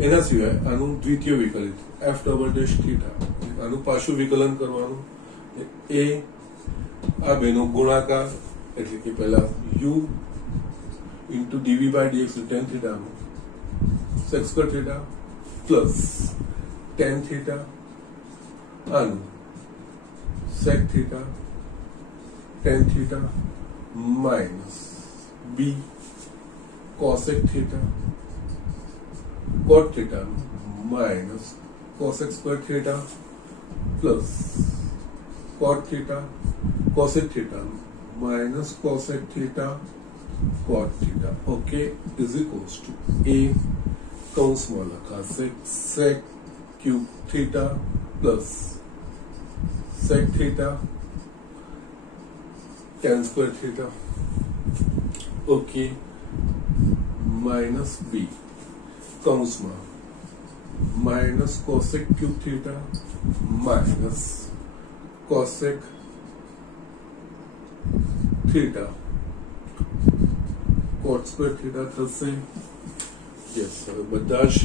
એના સિવાય આનું દ્વિતીય વિકલિત f double dash theta, આનું પાછું વિકલન કરવાનું. a આ બેનો ગુણાકાર એટલે કે પહેલા u into dv by dx tan theta નું sec square theta plus tan theta આનું sec theta tan theta minus b cosec theta cot theta minus cosec square theta plus cot theta cosec theta minus cosec theta cot theta. Okay, is equals to a કૌંસમાં લખાશે sec cube theta plus sec theta tan square theta. Okay, minus b કૌંસમાં minus cosec cube theta minus cosec theta cot square theta થશે. Yes, હવે બધા જ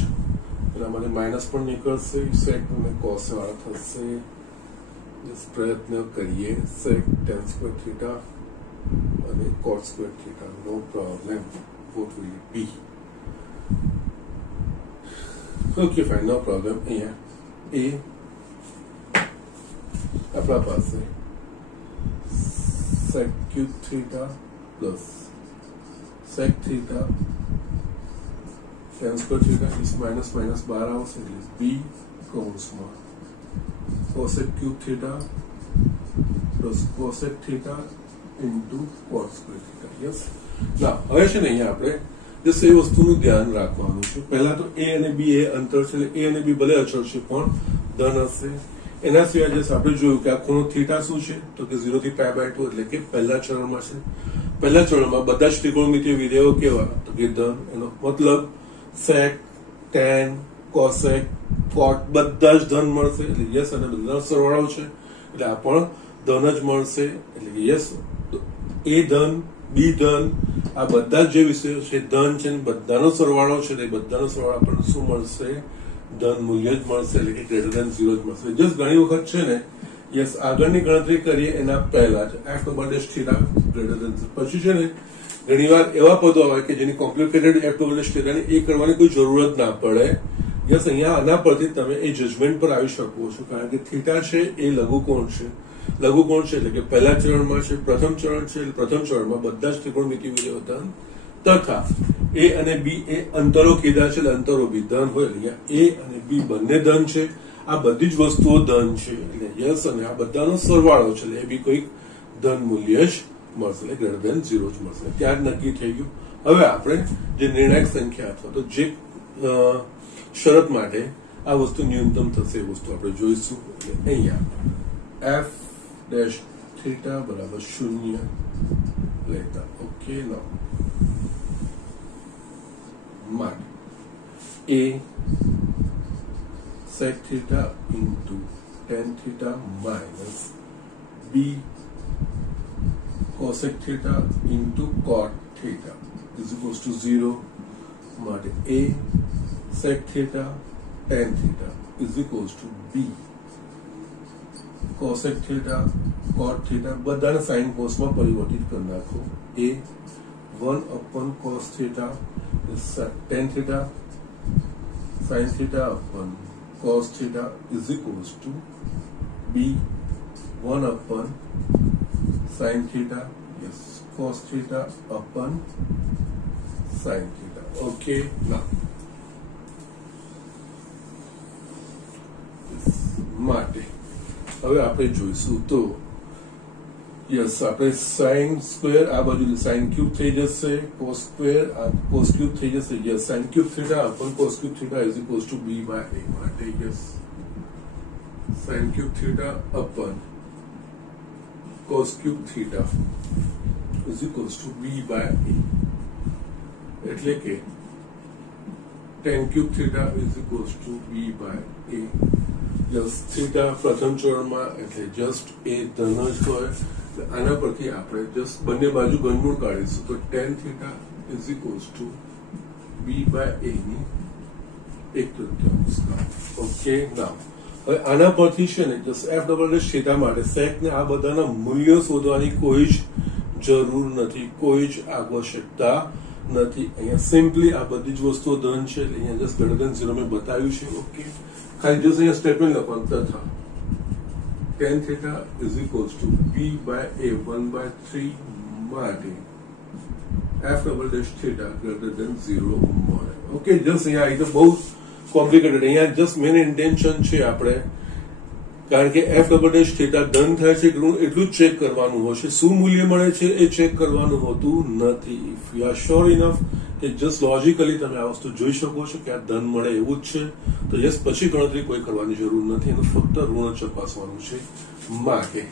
એના માટે minus પણ નીકળશે, સેક અને કોસ વાળા થશે. યસ, પ્રયત્ન કરીએ સેક tan square theta અને cot square theta. No problem. what will it be? Okay, fine, no problem. અહીંયા a આપણા પાસે sec cube theta plus sec theta tan square theta is minus minus 12 આવશે એટલે b કૌંસમાં cosec cube theta plus cosec theta into cot square theta. Yes, ના હવે છે ને અહીંયા આપણે જસ્ટ એ વસ્તુનું ધ્યાન રાખવાનું છે. પહેલા તો a અને b એ અંતર છે એટલે a અને b ભલે અચળ છે પણ ધન હશે. એના સિવાય જસ્ટ આપણે જોયું કે આ ખૂણો થીટા શું છે તો કે 0 થી π/2 એટલે કે પહેલા ચરણમાં છે. પહેલા ચરણમાં બધા જ ત્રિકોણમિતિય વિધેયો કેવા તો કે ધન. એનો મતલબ sec tan કોસેક કોટ બધા જ ધન મળશે એટલે યસ, અને બધાનો સરવાળો છે એટલે આ પણ ધન જ મળશે એટલે યસ. એ ધન, બી ધન, આ બધા જે વિષયો છે ધન છે, બધાનો સરવાળો છે એટલે બધાનો સરવાળો આપણને શું મળશે? ધન મૂલ્ય જ મળશે એટલે કે ગ્રેટર ધેન 0 જ મળશે. જસ્ટ ઘણી વખત છે ને યસ આગળની ગણતરી કરીએ એના પહેલા જ f double dash theta greater than, પછી છે ને ઘણી વાર એવા પદો આવે કે જેની કોમ્પ્લિકેટેડ f ડબલ ડેશ થીટાની એ કરવાની કોઈ જરૂરત ના પડે. યસ, અહીંયા આના પરથી તમે એ જજમેન્ટ પર આવી શકો છો, કારણ કે થીટા છે એ લઘુકોણ છે. લઘુકોણ છે એટલે કે પહેલા ચરણમાં છે, પ્રથમ ચરણ છે એટલે પ્રથમ ચરણમાં બધા જ ત્રિકોણમિતિય વિધેયો ધન તથા એ અને બી એ અંતરો કીધા છે એટલે અંતરો બી ધન હોય એટલે એ અને બી બંને ધન છે. આ બધી જ વસ્તુઓ ધન છે એટલે યસ, અને આ બધાનો સરવાળો છે એટલે એ બી કોઈક ધન મૂલ્ય જ મળશે એટલે ગ્રેટર ધેન 0 જ મળશે. ત્યાં જ નક્કી થઈ ગયું. હવે આપણે જે નિર્ણાયક સંખ્યા અથવા તો જે શરત માટે આ વસ્તુ ન્યૂનતમ થશે એ વસ્તુ આપણે જોઈશું. એટલે અહીંયા f ડેશ થીટા બરાબર 0 લેતા ઓકે. નાઉ માટે a sec theta into tan theta minus b cosec theta into cot theta is equals to 0. માટે a sec theta tan theta is equals to b cosec theta cot theta બધાને sin cos માં પરિવર્તિત કરી નાખો. a 1 cos theta is tan theta sin theta upon cos theta is equals to b 1 sin theta, yes, cos theta upon sin theta. Okay, now માટે હવે આપણે જોઈશું તો યસ, આપણે sin સ્ક્વેર આ બાજુ sin ક્યુબ થઈ જશે, cos સ્ક્વેર આ cos ક્યુબ થઈ જશે. Yes, sin cube theta upon cos cube theta is equals to b by a. માટે yes, sin cube theta upon cos cube theta is equals to b by a. એટલે કે tan cube theta is equals to b by a. Yes, theta પ્રથમ ચરણમાં એટલે just એ ધન જ હોય. આના પરથી આપણે જસ્ટ બંને બાજુ ઘનમૂળ કાઢીશું તો tan theta is equals to b by a ની 1/3. ઓકે. નાઉ હવે આના પરથી છે ને just f double dash theta માટે સેક ને આ બધાના મૂલ્યો શોધવાની કોઈ જ જરૂર નથી, કોઈ જ આવશ્યકતા નથી. અહીંયા સિમ્પલી આ બધી જ વસ્તુઓ ધન છે એટલે અહીંયા જસ્ટ ગ્રેટર ધેન 0 મેં બતાવ્યું છે. ઓકે, ખાલી જસ્ટ અહીંયા સ્ટેટમેન્ટ લખવાનું તથા tan theta is equals to b by a 1/3 માટે f double dash theta greater than 0 મળે. ઓકે, જસ્ટ અહીંયા એ તો બહુ કોમ્પ્લિકેટેડ, અહીંયા જસ્ટ મેન ઇન્ટેન્શન છે આપણે, કારણ કે f double dash theta ધન થાય છે એટલું જ ચેક કરવાનું હશે, શું મૂલ્ય મળે છે એ ચેક કરવાનું હોતું નથી. If you are sure enough કે જસ્ટ લોજિકલી તમે આ વસ્તુ જોઈ શકો છો કે આ ધન મળે એવું જ છે તો યસ, પછી ગણતરી કોઈ કરવાની જરૂર નથી, એનું ફક્ત ઋણ ચકાસવાનું છે. માટે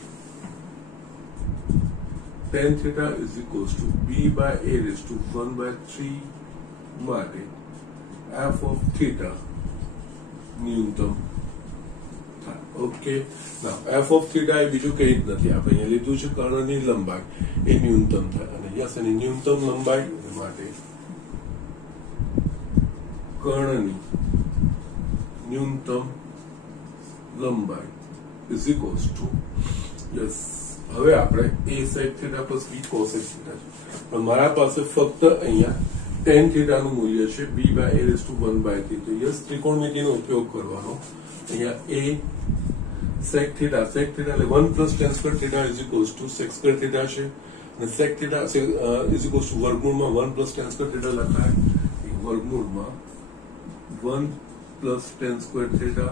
tan theta is equals to b by a raised to 1/3 માટે f of theta ન્યૂનતમ થાય. Okay, now f of theta એ બીજું કંઈ જ નથી, આપણે અહીંયા લીધું છે કર્ણની લંબાઈ, એ ન્યૂનતમ થાય. અને યસ, એની ન્યૂનતમ લંબાઈ માટે કર્ણની ન્યૂનતમ લંબાઈ is equals to યસ. હવે આપણે a sec theta plus b cosec theta છે, પણ મારા પાસે ફક્ત અહીંયા tan theta નું મૂલ્ય છે b by a raised to 1/3. તો યસ, ત્રિકોણમિતિનો ઉપયોગ કરવાનો. અહીંયા a sec theta એટલે 1 plus tan square theta is equals to sec square theta છે, અને sec theta is equals to વર્ગમૂળમાં 1 plus tan square theta લખાય, વર્ગમૂળમાં 1 plus tan square theta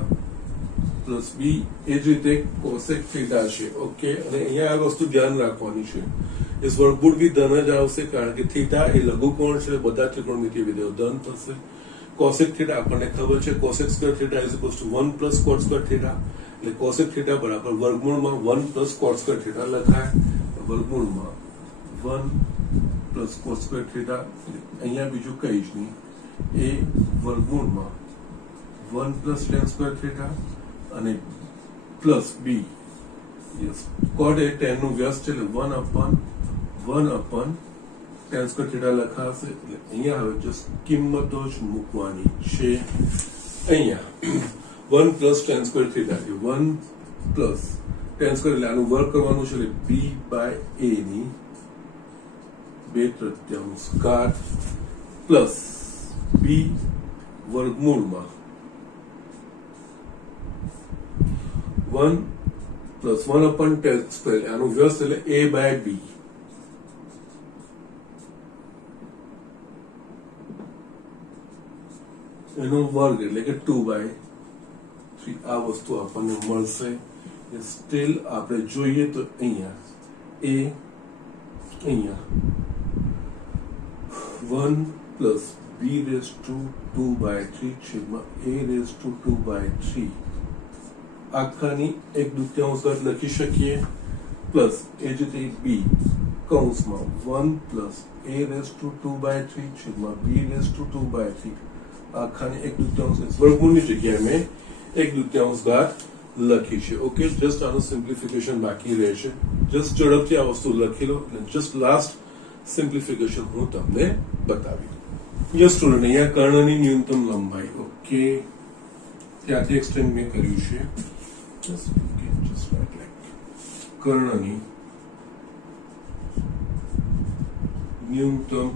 plus B એ જ રીતે કોસેક થીટા છે. ઓકે, અને અહીંયા આ વસ્તુ ધ્યાન રાખવાની છે, એ વર્ગમૂળ બી ધન જ આવશે, કારણ કે થીટા એ લઘુકોણ છે, બધા ત્રિકોણમિતિય વિધેયો ધન થશે. કોસેક થીટા આપણને ખબર છે, cosec square theta is equals two 1 plus cot square theta, એટલે કોસેક થીટા બરાબર વર્ગમૂળમાં 1 પ્લસ કોટ સ્ક્વેર થીટા લખાય, વર્ગમૂળમાં 1 પ્લસ કોટ સ્ક્વેર થીટા. અહીંયા બીજું કઈ જ નહીં, એ વર્ગમૂળમાં 1 plus tan square theta અને plus b. Yes, cot એ tan નું વ્યસ્ત છે એટલે 1 upon tan square theta લખાશે એટલે અહીંયા હવે જસ્ટ કિંમતો જ મૂકવાની છે અહીંયા 1 plus tan square theta એટલે 1 plus tan square એટલે આનું વર્ગ કરવાનું છે એટલે b by a ની 2/3 ઘાત પ્લસ b વર્ગમૂળમાં 1 plus 1 upon tan square આનું વ્યસ્ત એટલે a by b એનો વર્ગ એટલે કે 2 by 3 આ વસ્તુ આપણને મળશે સ્ટીલ આપણે જોઈએ તો અહીંયા a અહીંયા 1 plus b raised to 2 by 3 છેદમાં a raised to 2 by 3 આખાની 1/2 ઘાત લખી શકીએ પ્લસ એ જ રીતે b કૌંસમાં 1 plus a raised to 2 by 3 છેદમાં b raised to 2 by 3 આખાની 1/2 વર્ગમૂળની જગ્યાએ મેં 1/2 ઘાત લખી છે ઓકે જસ્ટ આનું સિમ્પ્લિફિકેશન બાકી રહેશે જસ્ટ ઝડપથી આ વસ્તુ લખી લો એટલે જસ્ટ લાસ્ટ સિમ્પ્લિફિકેશન હું તમને બતાવી યસ સ્ટુડન્ટ અહીંયા કર્ણની ન્યૂનતમ લંબાઈ ઓકે ત્યાંથી એક્સટેન્ડ મેં કર્યું છે કર્ણની ન્યૂનતમ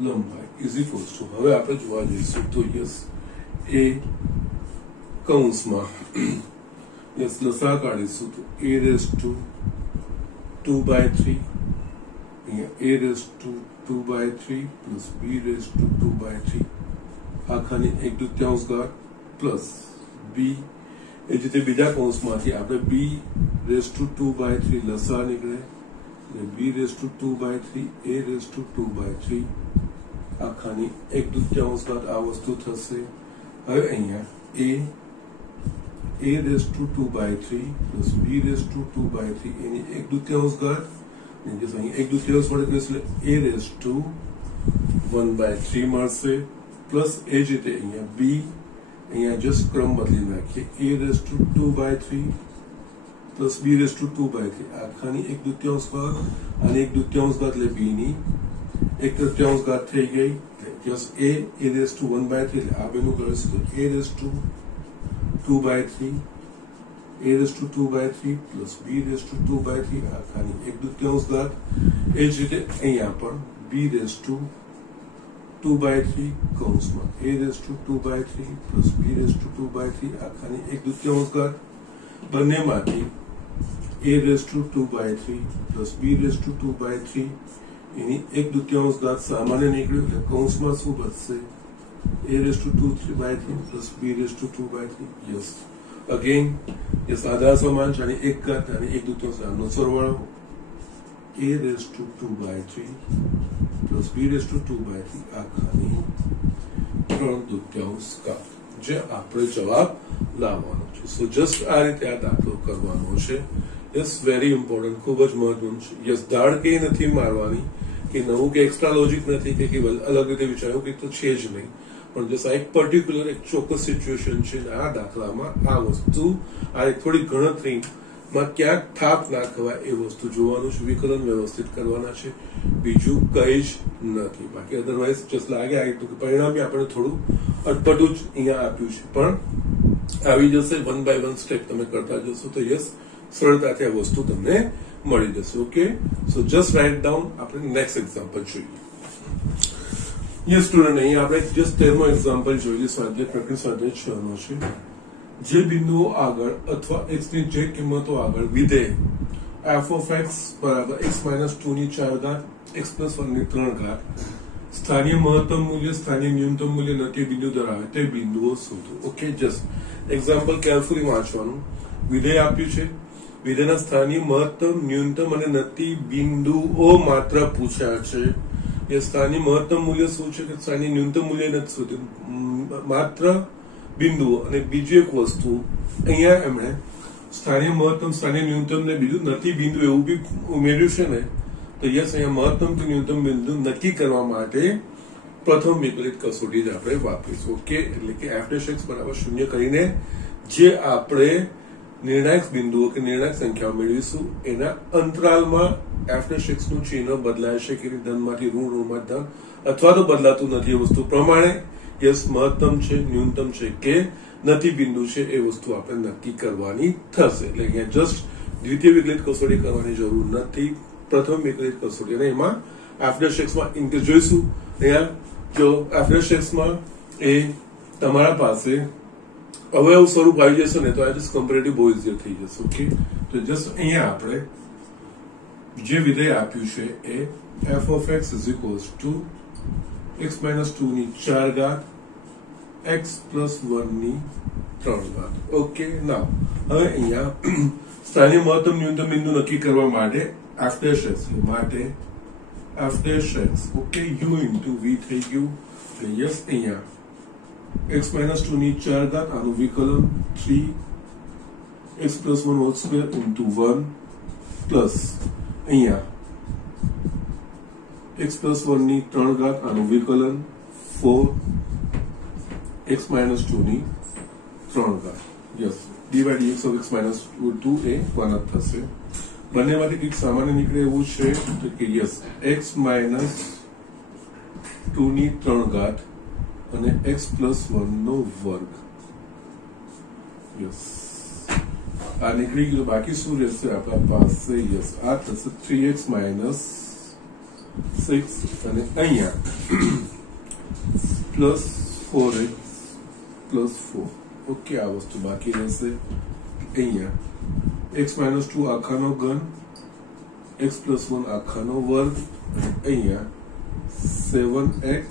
લંબાઈ ઇઝ ઇક્વલ્સ ટુ હવે આપણે જોવા જઈશું તો યસ એ કૌંસમાં યસ લસા કાઢીશું તો a raised to 2 by 3 અહીંયા a raised to 2 by 3 plus b raised to 2 by 3 આખાની 1/2 ઘાત પ્લસ b એ જ રીતે બીજા કૌંસમાંથી આપણે b raised to 2 by 3 લસા નીકળે અને b raised to 2 by 3 a raised to 2 by 3 આખાની 1/2 ઘાત આ વસ્તુ થશે હવે અહીંયા a raised to 2 by 3 plus b raised to 2 by 3 એની 1/2 ઘાત અને જે અહીં 1/2 વડે એટલે a raised to 1 by 3 મળશે પ્લસ એ જ રીતે અહીંયા b અહીંયા જસ્ટ ક્રમ બદલી નાખીએ a raised to 2 by 3 plus b raised to 2 by 3 આખાની 1/2 ઘાત અને 1/2 ઘાત એટલે b ની 1/3 ઘાત થઈ ગઈ plus a raised to 1 by 3 એટલે આ બેનું કરીશું a raised to 2 by 3 a raised to 2 by 3 plus b raised to 2 by 3 આખાની 1/2 ઘાત એ જ રીતે અહીંયા પણ b raised to 2 by 3 કૌંસમાં a raised to 2 by 3 plus b raised to 2 by 3 આખાની 1/2 ઘાત બંનેમાંથી a raised to 2 by 3 plus b raised to 2 by 3 એની 1/2 ઘાત સામાન્ય નીકળ્યું એટલે કૌંસમાં શું બચશે a raised to 2 by 3 plus b raised to 2 by 3 yes again yes આધાર સમાન છે અને 1 ઘાત અને 1/2 આનો સરવાળો a raised to 2 by 3 plus b raised to 2 by 3 આખાની 3/2 ઘાત જે આપણે જવાબ લાવવાનો છે સો જસ્ટ આ રીતે આ દાખલો કરવાનો છે યસ વેરી ઇમ્પોર્ટન્ટ ખૂબ જ મહત્વનું છે યસ દાળ કે નથી મારવાની કે નવું કે એક્સ્ટ્રા લોજિક નથી કે અલગ રીતે વિચાર્યું કે તો છે જ નહીં પણ જસ્ટ આ એક પર્ટિક્યુલર એક ચોક્કસ સિચ્યુએશન છે આ દાખલામાં આ વસ્તુ આ એક થોડી ગણતરીમાં ક્યાંક થાપ ના ખવાય એ વસ્તુ જોવાનું છે વિકલન વ્યવસ્થિત કરવાના છે બીજું કઈ જ નથી બાકી અધરવાઇઝ જસ્ટ લાગે આ પરિણામ આપણે થોડું અટપટું જ અહીંયા આપ્યું છે પણ આવી જશે 1 by 1 સ્ટેપ તમે કરતા જશો તો યસ સરળતાથી આ વસ્તુ તમને મળી જશે okay so just write down આપણે નેક્સ્ટ એક્ઝામ્પલ જોઈએ યસ સ્ટુડન્ટ અહીંયા આપણે જસ્ટ 13મો એક્ઝામ્પલ જોઈએ સ્વાધ્યાય પ્રકરણ સ્વાધ્યાય 6 નો છે જે બિંદુઓ આગળ અથવા x ની જે કિંમતો આગળ વિધેય f of x બરાબર x - 2 ની 4 ઘાત x + 1 ની 3 ઘાત સ્થાનીય મહત્તમ મૂલ્ય સ્થાનીય ન્યૂનતમ મૂલ્ય નક્કી બિંદુ ધરાવે તે બિંદુઓ શોધો ઓકે જસ્ટ એક્ઝામ્પલ કેરફુલી વાંચવાનું વિધેય આપ્યું છે વિધેયના સ્થાનીય મહત્તમ ન્યૂનતમ અને નક્કી બિંદુઓ માત્ર પૂછ્યા છે એ સ્થાનીય મહત્તમ મૂલ્ય શું છે કે સ્થાનીય ન્યૂનતમ મૂલ્ય નથી શોધ્યું માત્ર બિંદુઓ અને બીજી એક વસ્તુ અહીંયા એમણે સ્થાનીય મહત્તમ સ્થાનીય ન્યૂનતમ ને બીજું નક્કી બિંદુ એવું બી ઉમેર્યું છે ને તો યસ અહીંયા મહત્તમ કે ન્યૂનતમ બિંદુ નક્કી કરવા માટે પ્રથમ વિકલિત કસોટી જ આપણે વાપરીશું. ઓકે, એટલે કે f' બરાબર 0 કરીને જે આપણે નિર્ણાયક બિંદુઓ કે નિર્ણાયક સંખ્યાઓ મેળવીશું એના અંતરાલમાં f' નું ચિહ્ન બદલાય છે કે ધનમાંથી ઋણમાં ધન અથવા તો બદલાતું નથી એ વસ્તુ પ્રમાણે યસ મહત્તમ છે, ન્યૂનતમ છે કે નથી બિંદુ છે એ વસ્તુ આપણે નક્કી કરવાની થશે. એટલે અહીંયા જસ્ટ દ્વિતીય વિકલિત કસોટી કરવાની જરૂર નથી, પ્રથમ વિકલિત કસોટી. અને એમાં f' માં ઇન્ક્રીઝ જોઈશું. અહીંયા જો f' માં એ તમારા પાસે અવયવ સ્વરૂપ આવી જશે ને તો આ જસ્ટ કમ્પેરેટિવ બહુ ઇઝીયર થઈ જશે. ઓકે, તો જસ્ટ અહીંયા આપણે જે વિધેય આપ્યું છે એ f(x) x - 2 ની 4 ઘાત x + 1 ની 3 ઘાત. ઓકે, નાઉ હવે અહીંયા સ્થાનિક મહત્તમ ન્યૂનતમ બિંદુ નક્કી કરવા માટે f' માટે f', okay, u into v થઈ ગયું. યસ, અહીંયા x - 2 ની 4 ઘાત આનું વિકલન 3x + 1 whole square into 1 plus અહીંયા x + 1 ની 3 ઘાત આનું વિકલન 4x - 2 ની 3 ઘાત. યસ, dy/dx of x - 2 એ 1 જ થશે. બંનેમાંથી કંઈક સામાન્ય નીકળે એવું છે કે યસ x - 2 ની 3 ઘાત અને x + 1 નો વર્ગ. યસ, આ નીકળી ગયું. બાકી શું રહેશે આપણા પાસે? યસ, આ થશે 3x - 6 અને અહીંયા +4x + 4. ઓકે, આ વસ્તુ બાકી રહેશે. અહીંયા x - 2 આખાનો ઘન, x + 1 આખાનો વર્ગ અને અહીંયા 7x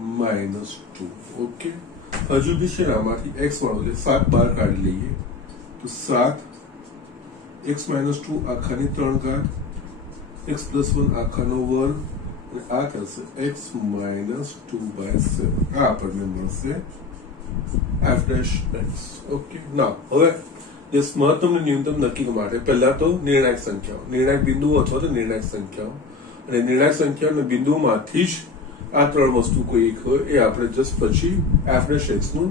- 2. ઓકે, હજુ બી છે આમાંથી x વાળો છે 7 બહાર કાઢી લઈએ તો 7x - 2 આખાની 3 ઘાત x + 1 આખાનો વર્ગ અને આ થશે x - 2/7. આ આપણને મળશે f'. ઓકે, ના હવે જે મહત્તમ અને ન્યૂનતમ નક્કી માટે પહેલા તો નિર્ણાયક સંખ્યાઓ, નિર્ણાયક બિંદુઓ અથવા તો નિર્ણાયક સંખ્યાઓ, અને નિર્ણાયક સંખ્યા અને બિંદુઓમાંથી જ આ 3 વસ્તુ કોઈ એક હોય એ આપણે જસ્ટ પછી f' નું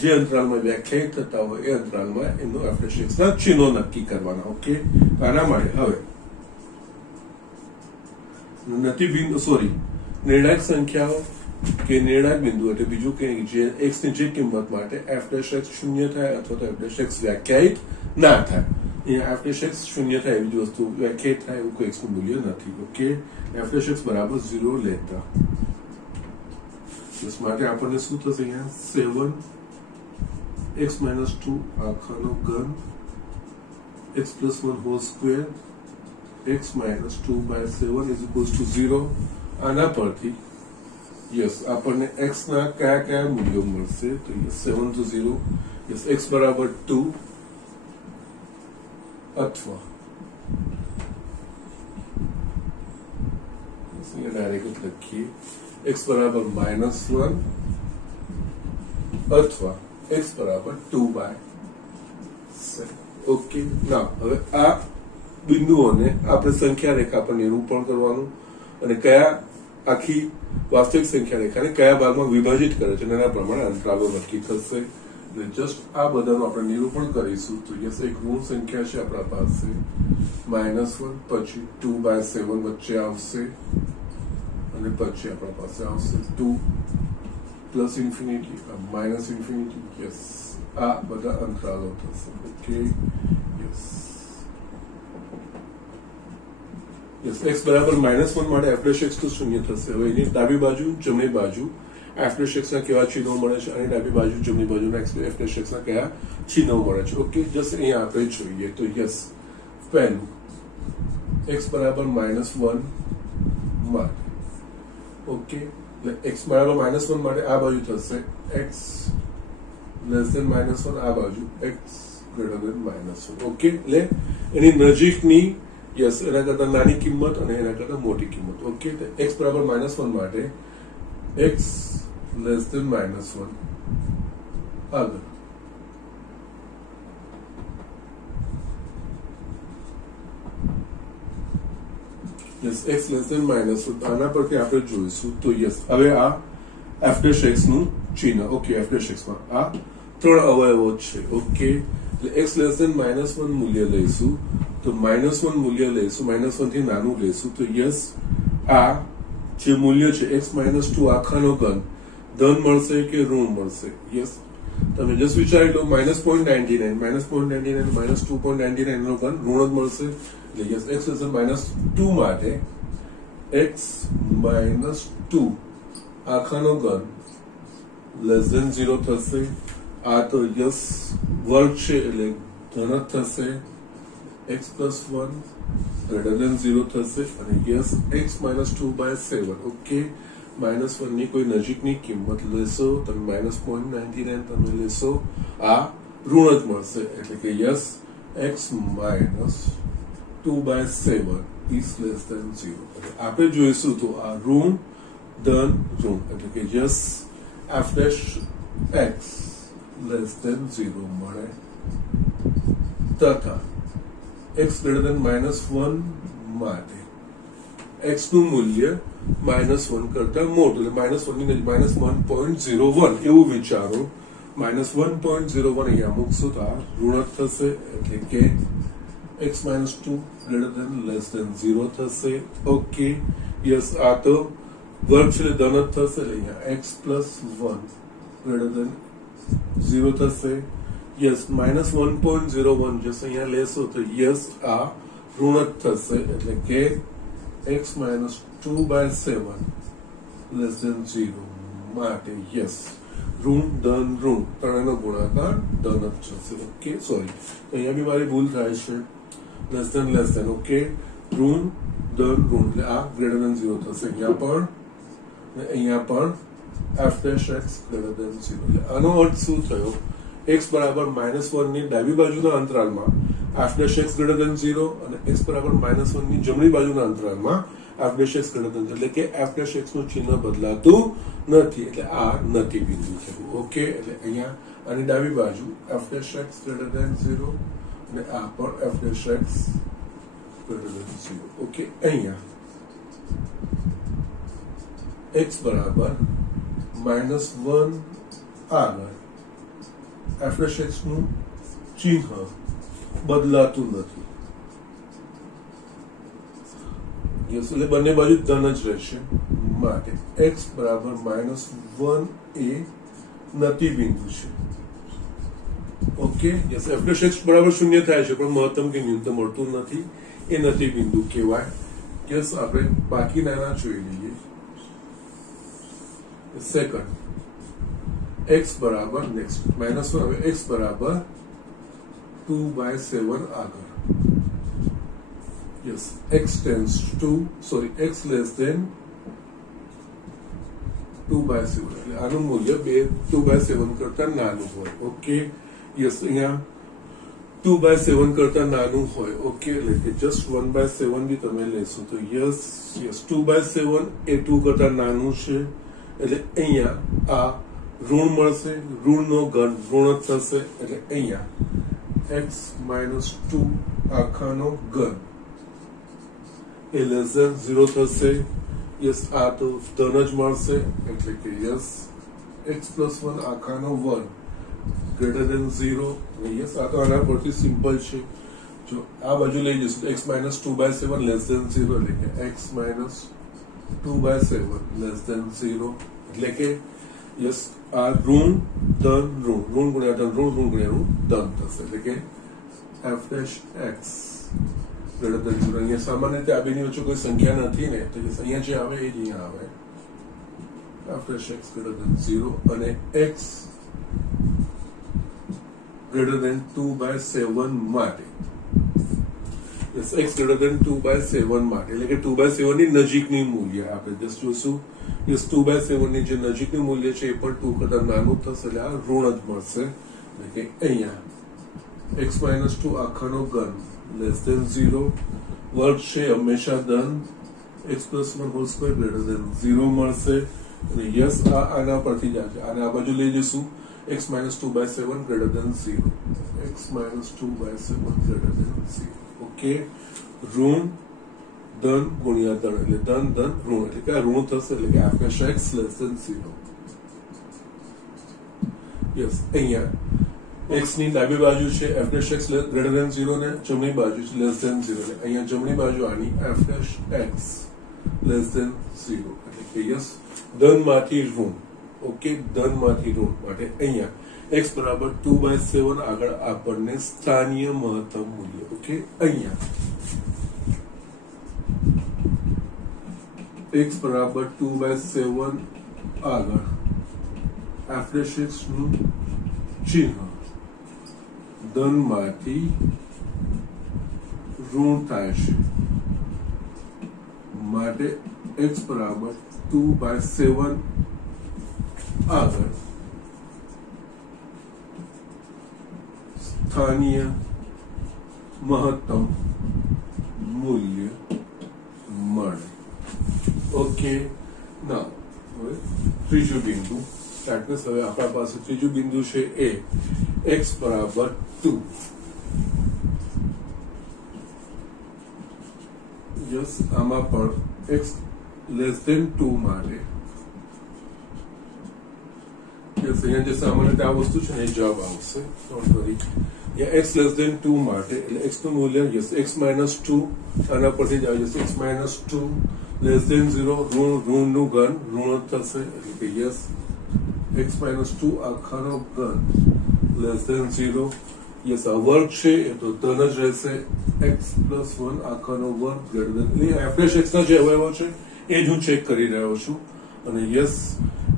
જે અંતરાલમાં વ્યાખ્યાયિત થતા હોય એ અંતરાલમાં એમનું f' ના ચિહ્નો નક્કી કરવાના. ઓકે, આના માટે હવે નિર્ણાયક સંખ્યાઓ કે નિર્ણાયક બિંદુ એટલે બીજું કે જે x ની જે કિંમત માટે f' 0 થાય અથવા તો f' વ્યાખ્યાયિત ના થાય. અહીંયા f' 0 થાય એવી જ વસ્તુ વ્યાખ્યાયિત થાય એવું કોઈ x નું મૂલ્ય નથી. ઓકે, f' બરાબર 0 લેતા માટે આપણને શું થશે? અહીંયા 7x - 2 આખાનો ઘન x + 1 હોલ સ્ક્વેર x - 2/7 = 0. આના પરથી યસ આપણને x ના કયા કયા મૂલ્યો મળશે? તો 7 to 0. યસ, x બરાબર 2 અથવા ડાયરેક્ટ લખીએ x બરાબર -1 અથવા x બરાબર 2/7. ઓકે, ના હવે આ બિંદુઓને આપણે સંખ્યા રેખા પર નિરૂપણ કરવાનું અને કયા આખી વાસ્તવિક સંખ્યા રેખાને કયા ભાગમાં વિભાજિત કરે છે એના પ્રમાણે અંતરાલો નક્કી થશે. એટલે જસ્ટ આ બધાનું આપણે નિરૂપણ કરીશું. તો યસ, એક ઋણ સંખ્યા છે આપણા પાસે -1, પછી 2/7 વચ્ચે આવશે અને પછી આપણા પાસે આવશે 2 +∞, -∞. યસ, આ બધા અંતરાલો થશે. ઓકે, યસ યસ, x બરાબર -1 માટે f' તો 0 થશે. હવે એની ડાબી બાજુ જમણી બાજુ f' ના કેવા ચિહ્નો મળે છે અને ડાબી બાજુ જમણી બાજુના f' ના કયા ચિહ્નો મળે છે? ઓકે, જસ્ટ અહીંયા આપણે જોઈએ તો યસ, પહેલું x બરાબર -1 માટે. ઓકે, એટલે x બરાબર -1 માટે આ બાજુ થશે x <-1, આ બાજુ x <-1. ઓકે, એટલે એની નજીકની યસ એના કરતા નાની કિંમત અને એના કરતા મોટી કિંમત. ઓકે, તો x બરાબર -1 માટે x <-1 આગળ yes x less than minus આના પરથી આપણે જોઈશું તો યસ હવે આ f ડેશ x નું ચિહ્ન ઓકે f ડેશ x માં આ ત્રણ અવયવો છે ઓકે એટલે x લેસ ધેન -1 મૂલ્ય લઈશું તો -1 મૂલ્ય લઈશું -1 થી નાનું લઈશું તો યસ આ જે મૂલ્ય છે x -2 આખાનો ઘન ધન મળશે કે ઋણ મળશે યસ તમે જસ્ટ વિચારી લો -0.99 -2.99 નો ઘન ઋણ જ મળશે એટલે યસ x લેસ ધેન -2 માટે x -2 આખાનો ઘન લેસ ધેન 0 થશે આ તો યસ વર્ગ છે એટલે ધન જ થશે x + 1 greater than 0 થશે અને યસ x -2/7 ઓકે -1 ની કોઈ નજીકની કિંમત લેશો તમે -0.99 તમે લેશો આ ઋણ જ મળશે એટલે કે yes x -2/7 is less than 0 એટલે આપણે જોઈશું તો આ ઋણ ધન ઋણ એટલે કે yes f dash x less than 0 મળે તથા x greater than -1 માટે x નું મૂલ્ય -1 કરતા મોટું એટલે -1 ની નજીક -1.01 એવું વિચારો -1.01 અહીંયા મૂકશું તો આ ઋણ થશે એટલે કે x -2 greater than less than 0 થશે ઓકે યસ આ તો વર્ગ છે ધન જ થશે અહીંયા x + 1 greater than 0 થશે યસ -1.01 જશે અહીંયા લેશો તો યસ આ ઋણ જ થશે એટલે કે x -2/7 less than 0 માટે યસ ઋણ ધન ઋણ ત્રણેયનો ગુણાકાર ધન જ થશે ઓકે સોરી અહીંયા બી મારી ભૂલ થાય છે લેસ ધેન ઓકે ઋણ ધન ઋણ એટલે આ ગ્રેટર ધેન 0 થશે અહીંયા પણ f dash x greater than 0 એટલે આનો અર્થ શું થયો x બરાબર -1 ની ડાબી બાજુના અંતરાલમાં f dash x greater than 0 અને x બરાબર -1 ની જમણી બાજુના અંતરાલમાં f dash x greater than 0 એટલે કે f dash x નું ચિહ્ન બદલાતું નથી એટલે આ નથી બિંદુ થયું ઓકે એટલે અહીંયા આની ડાબી બાજુ f dash x greater than 0 અને આ પણ f dash x greater than 0 okay અહીંયા x બરાબર -1 આગળ f dash x નું ચિહ્ન બદલાતું નથી યસ એટલે બંને બાજુ ધન જ રહેશે માટે x બરાબર -1 એ નતી બિંદુ છે okay yes f dash x બરાબર 0 થાય છે પણ મહત્તમ કે ન્યૂનતમ મળતું નથી એ નતી બિંદુ કહેવાય યસ આપણે બાકીના જોઈ લઈએ સેકન્ડ x બરાબર નેક્સ્ટ -1 હવે x બરાબર 2/7 આગળ yes x tends to sorry x less than 2/7 એટલે આનું મૂલ્ય 2/7 કરતા નાનું હોય ઓકે યસ અહીંયા 2/7 કરતા નાનું હોય ઓકે એટલે કે જસ્ટ 1/7 બી તમે લેશો તો યસ 2/7 એ 2 કરતા નાનું છે એટલે અહીંયા આ ઋણ મળશે ઋણનો ઘન ઋણ જ થશે એટલે અહીંયા x -2 આખાનો ઘન એ લેસ ધેન 0 થશે યસ આ તો ધન જ મળશે એટલે કે યસ x + 1 આખાનો વર્ગ ગ્રેટર ધેન 0 યસ આ તો આના પરથી સિમ્પલ છે જો આ બાજુ લઈ જઈશું x -2/7 લેસ ધેન 0 એટલે કે x -2/7 લેસ ધેન 0 એટલે કે યસ આ ઋણ ધન ઋણ ગુણ્યા ધન ઋણ ગુણ્યા ઋણ ધન થશે એટલે કે f dash x greater than 0 અહીંયા સામાન્ય રીતે આ બેની વચ્ચે કોઈ સંખ્યા નથી ને તો અહીંયા જે આવે એ જ અહીંયા આવે f dash x greater than 0 અને x greater than 2/7 માટે yes x greater than 2/7 માટે એટલે કે 2/7 ની નજીકની મૂલ્ય આપણે જસ્ટ જોશું yes 2/7 ની જે નજીકનું મૂલ્ય છે એ પણ 2 કરતા નાનું થશે એટલે આ ઋણ જ મળશે એટલે કે અહીંયા x -2 આખાનો ઘન લેસ ધેન 0 વર્ગ છે હંમેશા ધન x + 1 whole square greater than 0 મળશે અને યસ આ આના પરથી જ આવશે આને આ બાજુ લઈ જઈશું x -2/7 greater than 0 x -2/7 greater than 0 okay ઋણ ધન ગુણ્યા ધન એટલે ધન ધન ઋણ એટલે કે આ ઋણ થશે એટલે કે f' x less than 0. Yes અહીંયા x ની ડાબી બાજુ છે f' x greater than 0 ને જમણી બાજુ છે less than 0 એટલે અહીંયા જમણી બાજુ આની f' x less than 0 એટલે કે યસ ધનમાંથી ઋણ. ઓકે, ધનમાંથી ઋણ માટે અહીંયા x બરાબર 2/7 આગળ આપણને સ્થાનીય મહત્તમ મૂલ્ય. ઓકે, અહીંયા x બરાબર 2/7 આગળ f' x નું ચિહ્ન ધનમાંથી ઋણ થાય છે માટે x બરાબર 2/7 આગળ સ્થાનીય મહત્તમ મૂલ્ય મળે. ઓકે, ના હવે ત્રીજું બિંદુ સ્ટાર્ટનેસ. હવે આપણા પાસે ત્રીજું બિંદુ છે એ x બરાબર 2. યસ, આમાં પણ x less than 2 માટે યસ અહીંયા જે સામાન્ય રીતે આ વસ્તુ છે ને એ જવાબ આવશે. Don't worry. x less than 2 માટે એટલે x નું મૂલ્ય યસ x -2 આના પરથી જ આવી જશે. x -2 less than 0 ઋણનું ઘન ઋણ થશે એટલે કે યસ x -2 આખાનો ઘન less than 0. યસ આ વર્ગ છે એ તો ધન જ રહેશે. x + 1 આખાનો વર્ગ greater than એટલે f' x ના જે અવયવો છે એ જ હું ચેક કરી રહ્યો છું. અને યસ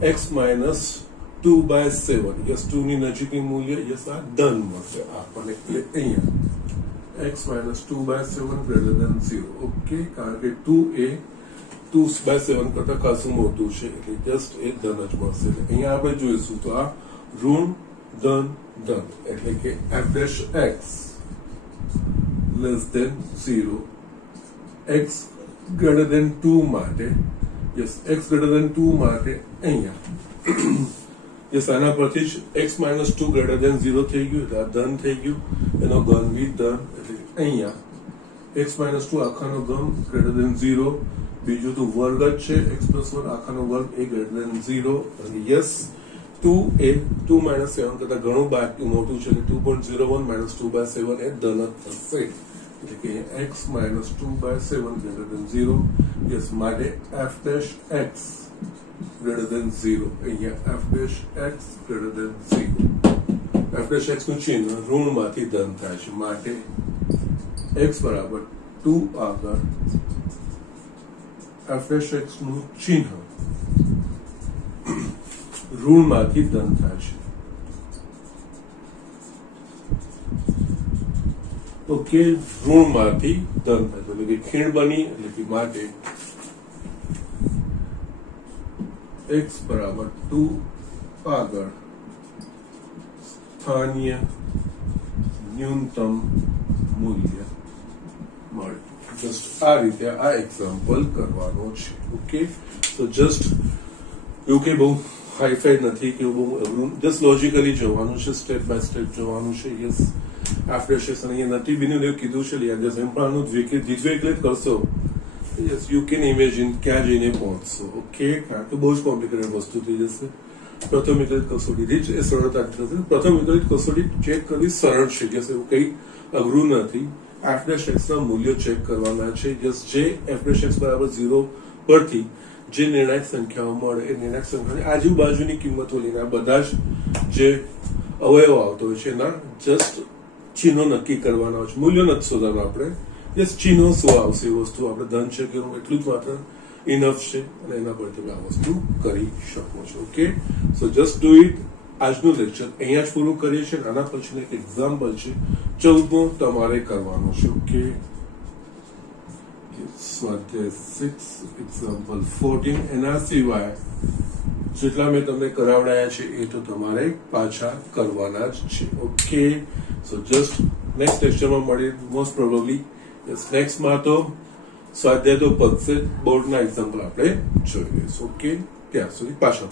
x -2/7 યસ 2 ની નજીકની મૂલ્ય યસ આ ધન મળશે આપણને એટલે અહીંયા x -2/7 greater than 0. ઓકે, કારણ કે 2 એ 2/7 કરતા ખાસું મોટું છે એટલે જસ્ટ એ ધન જ મળશે. એટલે અહીંયા આપણે જોઈશું તો આ ઋણ ધન ધન એટલે કે f' x less than 0 x greater than 2 માટે યસ x greater than 2 માટે અહીંયા યસ આના પરથી જ x -2 greater than 0 થઈ ગયું એટલે આ ધન થઈ ગયું એનો ઘન બી ધન એટલે અહીંયા x -2 આખાનો ઘન greater than 0 બીજું તો વર્ગ જ છે x + 1 આખાનો વર્ગ એ greater than 0 અને યસ 2 એ 2 - 7 કરતા ઘણું બાકી મોટું છે એટલે 2.01 - 2/7 એ ધન થશે એટલે કે x -2/7 greater than 0 યસ માટે f' x greater than 0 અહીંયા f' x greater than 0 f' x નું ચિહ્ન ઋણમાંથી ધન થાય છે માટે x બરાબર 2 આગળ f' x નું ચિહ્ન ઋણમાંથી ધન થાય છે. ઓકે, ઋણમાંથી ધન થાય એટલે કે ખીણ બની એટલે કે માટે x બરાબર 2 આગળ સ્થાનીય ન્યૂનતમ મૂલ્ય મળે. જસ્ટ આ રીતે આ એક્ઝામ્પલ કરવાનો છે. ઓકે, તો જસ્ટ એવું કે બહુ હાઈફાઈ નથી કે બહુ અઘરું, જસ્ટ લોજિકલી જવાનું છે, સ્ટેપ બાય સ્ટેપ જવાનું છે. યસ f' x અને અહીંયા નથી બીનું એવું કીધું છે જસ્ટ એમ પણ આનું દ્વિગ્વિકલિત કરશો યસ યુ કેન ઇમેજિન ક્યાં જઈને પહોંચશો. ઓકે, કારણ કે બહુ જ કોમ્પ્લિકેટેડ વસ્તુ થઈ જશે. પ્રથમ વિકલિત કસોટીથી જ એ સરળતાથી થશે. પ્રથમ વિકલિત કસોટી ચેક કરવી સરળ છે. યસ એવું કંઈ અઘરું નથી. f' x ના મૂલ્યો ચેક કરવાના છે. યસ જે f' x બરાબર 0 પરથી જે નિર્ણાયક સંખ્યાઓ મળે એ નિર્ણાયક સંખ્યાની આજુબાજુની કિંમતો લઈને બધા જ જે અવયવો આવતો હોય છે એના જસ્ટ ચિહ્નો નક્કી કરવાના હોય છે. મૂલ્યો નથી શોધવાના આપણે. જસ્ટ ચિહ્નો શું આવશે એ વસ્તુ આપણે ધન છે કે એટલું જ માત્ર ઇનફ છે અને એના પરથી તમે આ વસ્તુ કરી શકો છો. Okay, so just do it. આજનું લેક્ચર અહીંયા જ પૂરું કરીએ છીએ. આના પછીનું એક એક્ઝામ્પલ છે 14મું તમારે કરવાનું છે. ઓકે, સ્વાધ્યાય 6 એક્ઝામ્પલ 14 એના સિવાય જેટલા મેં તમને કરાવડાયા છે એ તો તમારે પાછા કરવાના જ છે. ઓકે, સો જસ્ટ નેક્સ્ટ લેક્ચરમાં મળીએ મોસ્ટ પ્રોબેબલી. નેક્સ્ટમાં તો સ્વાધ્યાય તો પતશે, બોર્ડના એક્ઝામ્પલ આપણે જોઈ લઈશું. ઓકે, ત્યાં સુધી પાછા